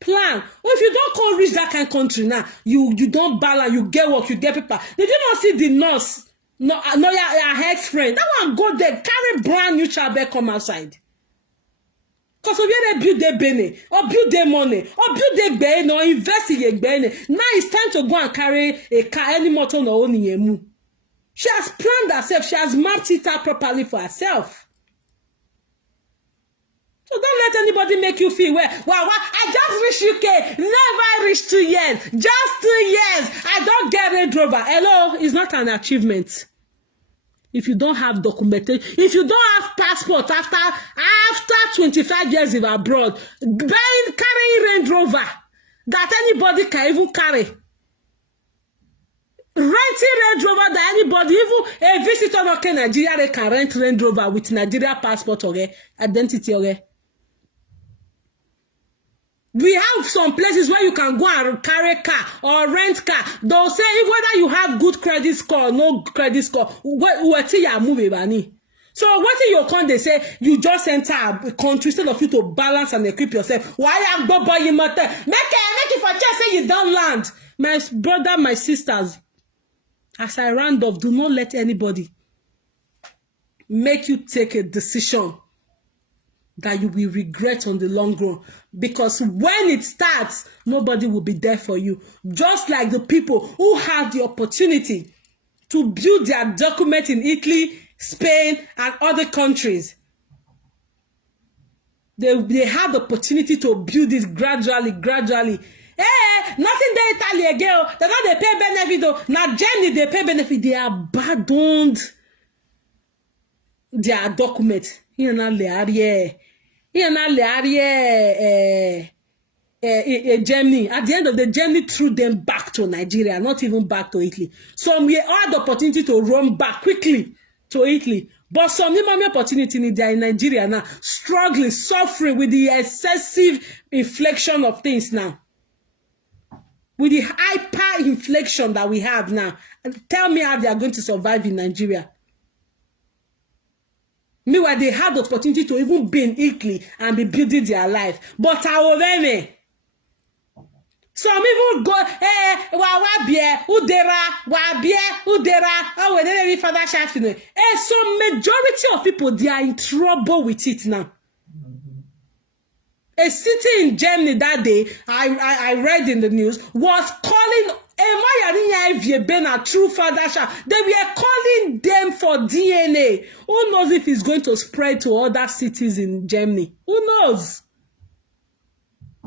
Plan. Well, if you don't come reach that kind of country now, you don't balance, you get work, you get people. Did you not see the nurse? No, your ex friend. That one go there, carry brand new child back come outside. Because we they build their bene, or build their money, or build their bene, or invest in their bene. Now it's time to go and carry a car any motor no own in. She has planned herself, she has mapped it out properly for herself. So don't let anybody make you feel well. Wow, I just reached UK. Never reached 2 years. Just 2 years. I don't get Range Rover. Hello, it's not an achievement. If you don't have documentation, if you don't have passport after 25 years in abroad, carrying Range Rover that anybody can even carry. Renting Range Rover that anybody, even a visitor to Nigeria, they can rent Range Rover with Nigeria passport or identity or. We have some places where you can go and carry car or rent car. They'll say whether you have good credit score or no credit score, what you are moving, Bani. So what in your con they say you just enter a country instead of you to balance and equip yourself? Why am boy you matter? Make it for just say you don't land. My brother, my sisters, as I round off, do not let anybody make you take a decision that you will regret on the long run, because when it starts, nobody will be there for you. Just like the people who had the opportunity to build their document in Italy, Spain, and other countries. They had the opportunity to build it gradually. Nothing there Italy again. They don't they pay benefit though. Now Germany they pay benefit. They abandoned their document. Germany. At the end of the Germany threw them back to Nigeria, not even back to Italy. Some we had the opportunity to run back quickly to Italy, but some have opportunity they are in Nigeria now, struggling, suffering with the excessive inflation of things now, with the hyper-inflation that we have now. Tell me how they are going to survive in Nigeria. Meanwhile, they had the opportunity to even be in Italy and be building their life. But however, some even go, udera, oh, we didn't father shaft. So majority of people, they are in trouble with it now. A city in Germany that day, I read in the news, was calling a true father shaft. They were calling them for DNA. Who knows if it's going to spread to other cities in Germany? Who knows?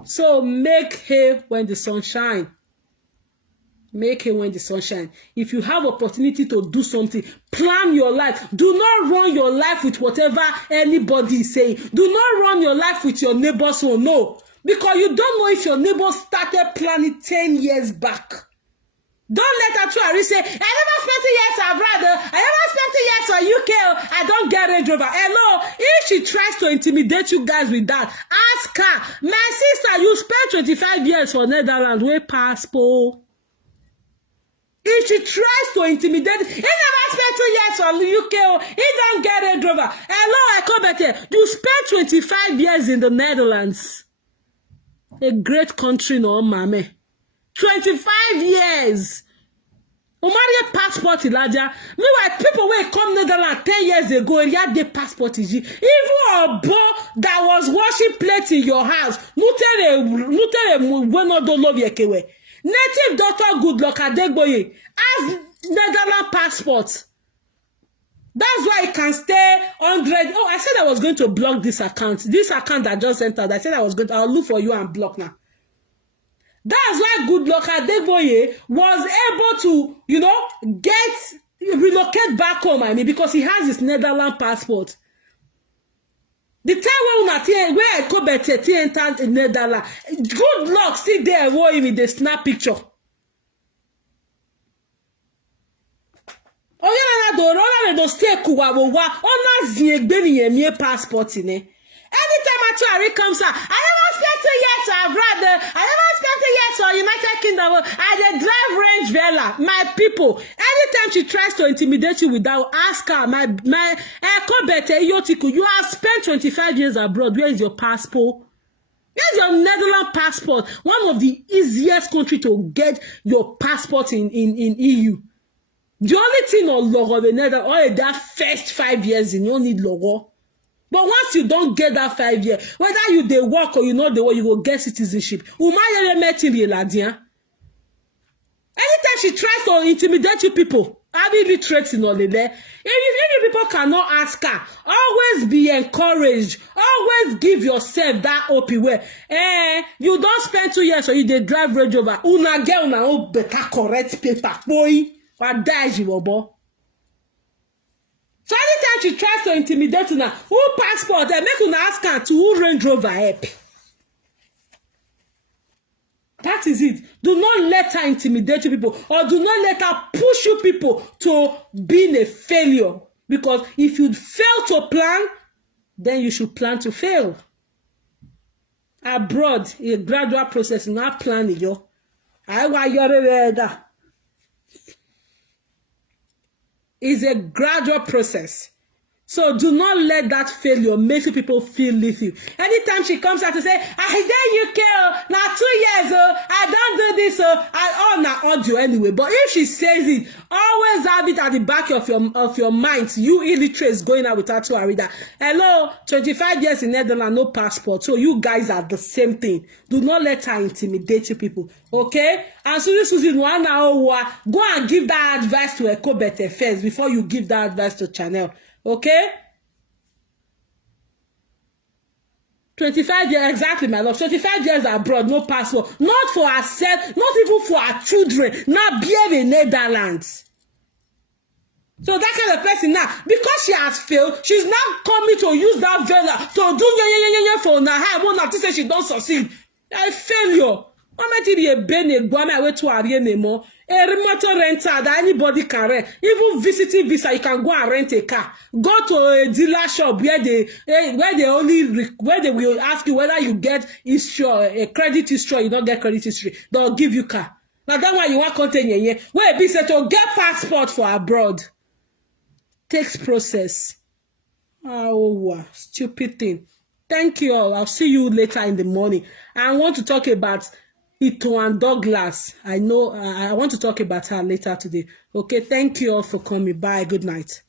So make hay when the sun shines. Make hay when the sun shines. If you have opportunity to do something, plan your life. Do not run your life with whatever anybody is saying. Do not run your life with your neighbors who know. Because you don't know if your neighbor started planning 10 years back. Don't let her try to say, I never spent years abroad. I never spent years on UK. I don't get Range Rover. Hello, if she tries to intimidate you guys with that, ask her, my sister, you spent 25 years for Netherlands, where passport. If she tries to intimidate, he never spent 2 years on the UK. He don't get Range Rover. Hello, I come back here. You spent 25 years in the Netherlands. A great country, no, mommy. 25 years. Omariya passport ilaja. Meanwhile, people will come Netherlands 10 years ago and had the passport. Even a boy that was washing plates in your house. Native Dr. Goodluck Adegboye has Netherlands passport. That's why I can stay 100. Oh, I said I was going to block this account. This account that just entered. I said I was going to, I'll look for you and block now. That's why Goodluck Adegboye was able to, relocate back home, because he has his Netherlands passport. The time where I go back to enter in Netherlands, good luck, still there, him in the snap picture. Oh, yeah, no, stay kuwa, ona ziegbe ni passport in it. Anytime a tourist comes out, I never spent 2 years abroad. I never spent 2 years for United Kingdom. I drive Range Vela. My people, anytime she tries to intimidate you without, ask her, you have spent 25 years abroad. Where is your passport? Here's your Netherlands passport. One of the easiest country to get your passport in EU. The only thing on logo the Netherlands, that first 5 years, you don't need logo. But once you don't get that 5 years, whether you they work or you know the way, you will get citizenship. Anytime she tries to intimidate you people, I will be threatening all the there. If you people cannot ask her, always be encouraged. Always give yourself that OP where you don't spend 2 years or you they drive Range Rover. Una get una better correct paper. Boy, or die you. So anytime she tries to intimidate you now, who passport, they make you ask her to who Range Rover help. That is it. Do not let her intimidate you people, or do not let her push you people to being a failure. Because if you fail to plan, then you should plan to fail. Abroad, a gradual process, not planning yo. It's a gradual process. So do not let that failure make people feel little. Anytime she comes out to say, I dare UK, now 2 years, I don't do this, I own na audio anyway. But if she says it, always have it at the back of your mind. You illiterates going out without to a reader. Hello, 25 years in Netherlands, no passport. So you guys are the same thing. Do not let her intimidate you people. Okay? And Suzy, go and give that advice to Ekobete first before you give that advice to Chanel. Okay? 25 years, exactly, my love. 25 years abroad, no passport. Not for herself, not even for her children. Now, beer in Netherlands. So that kind of person now, because she has failed, she's now coming to use that vela to do for now. I won't have to say she don't succeed. A failure. What might it be a bene guana way to anymore? A remote rental that anybody can rent. Even visiting visa, you can go and rent a car. Go to a dealer shop where they will ask you whether you get history, a credit history, or you don't get credit history. They'll give you car. Now that's why you want content here. Where be said to get passport for abroad. Takes process. Oh, stupid thing. Thank you all. I'll see you later in the morning. I want to talk about Ito and Douglas. I know I want to talk about her later today. Okay, thank you all for coming. Bye. Good night.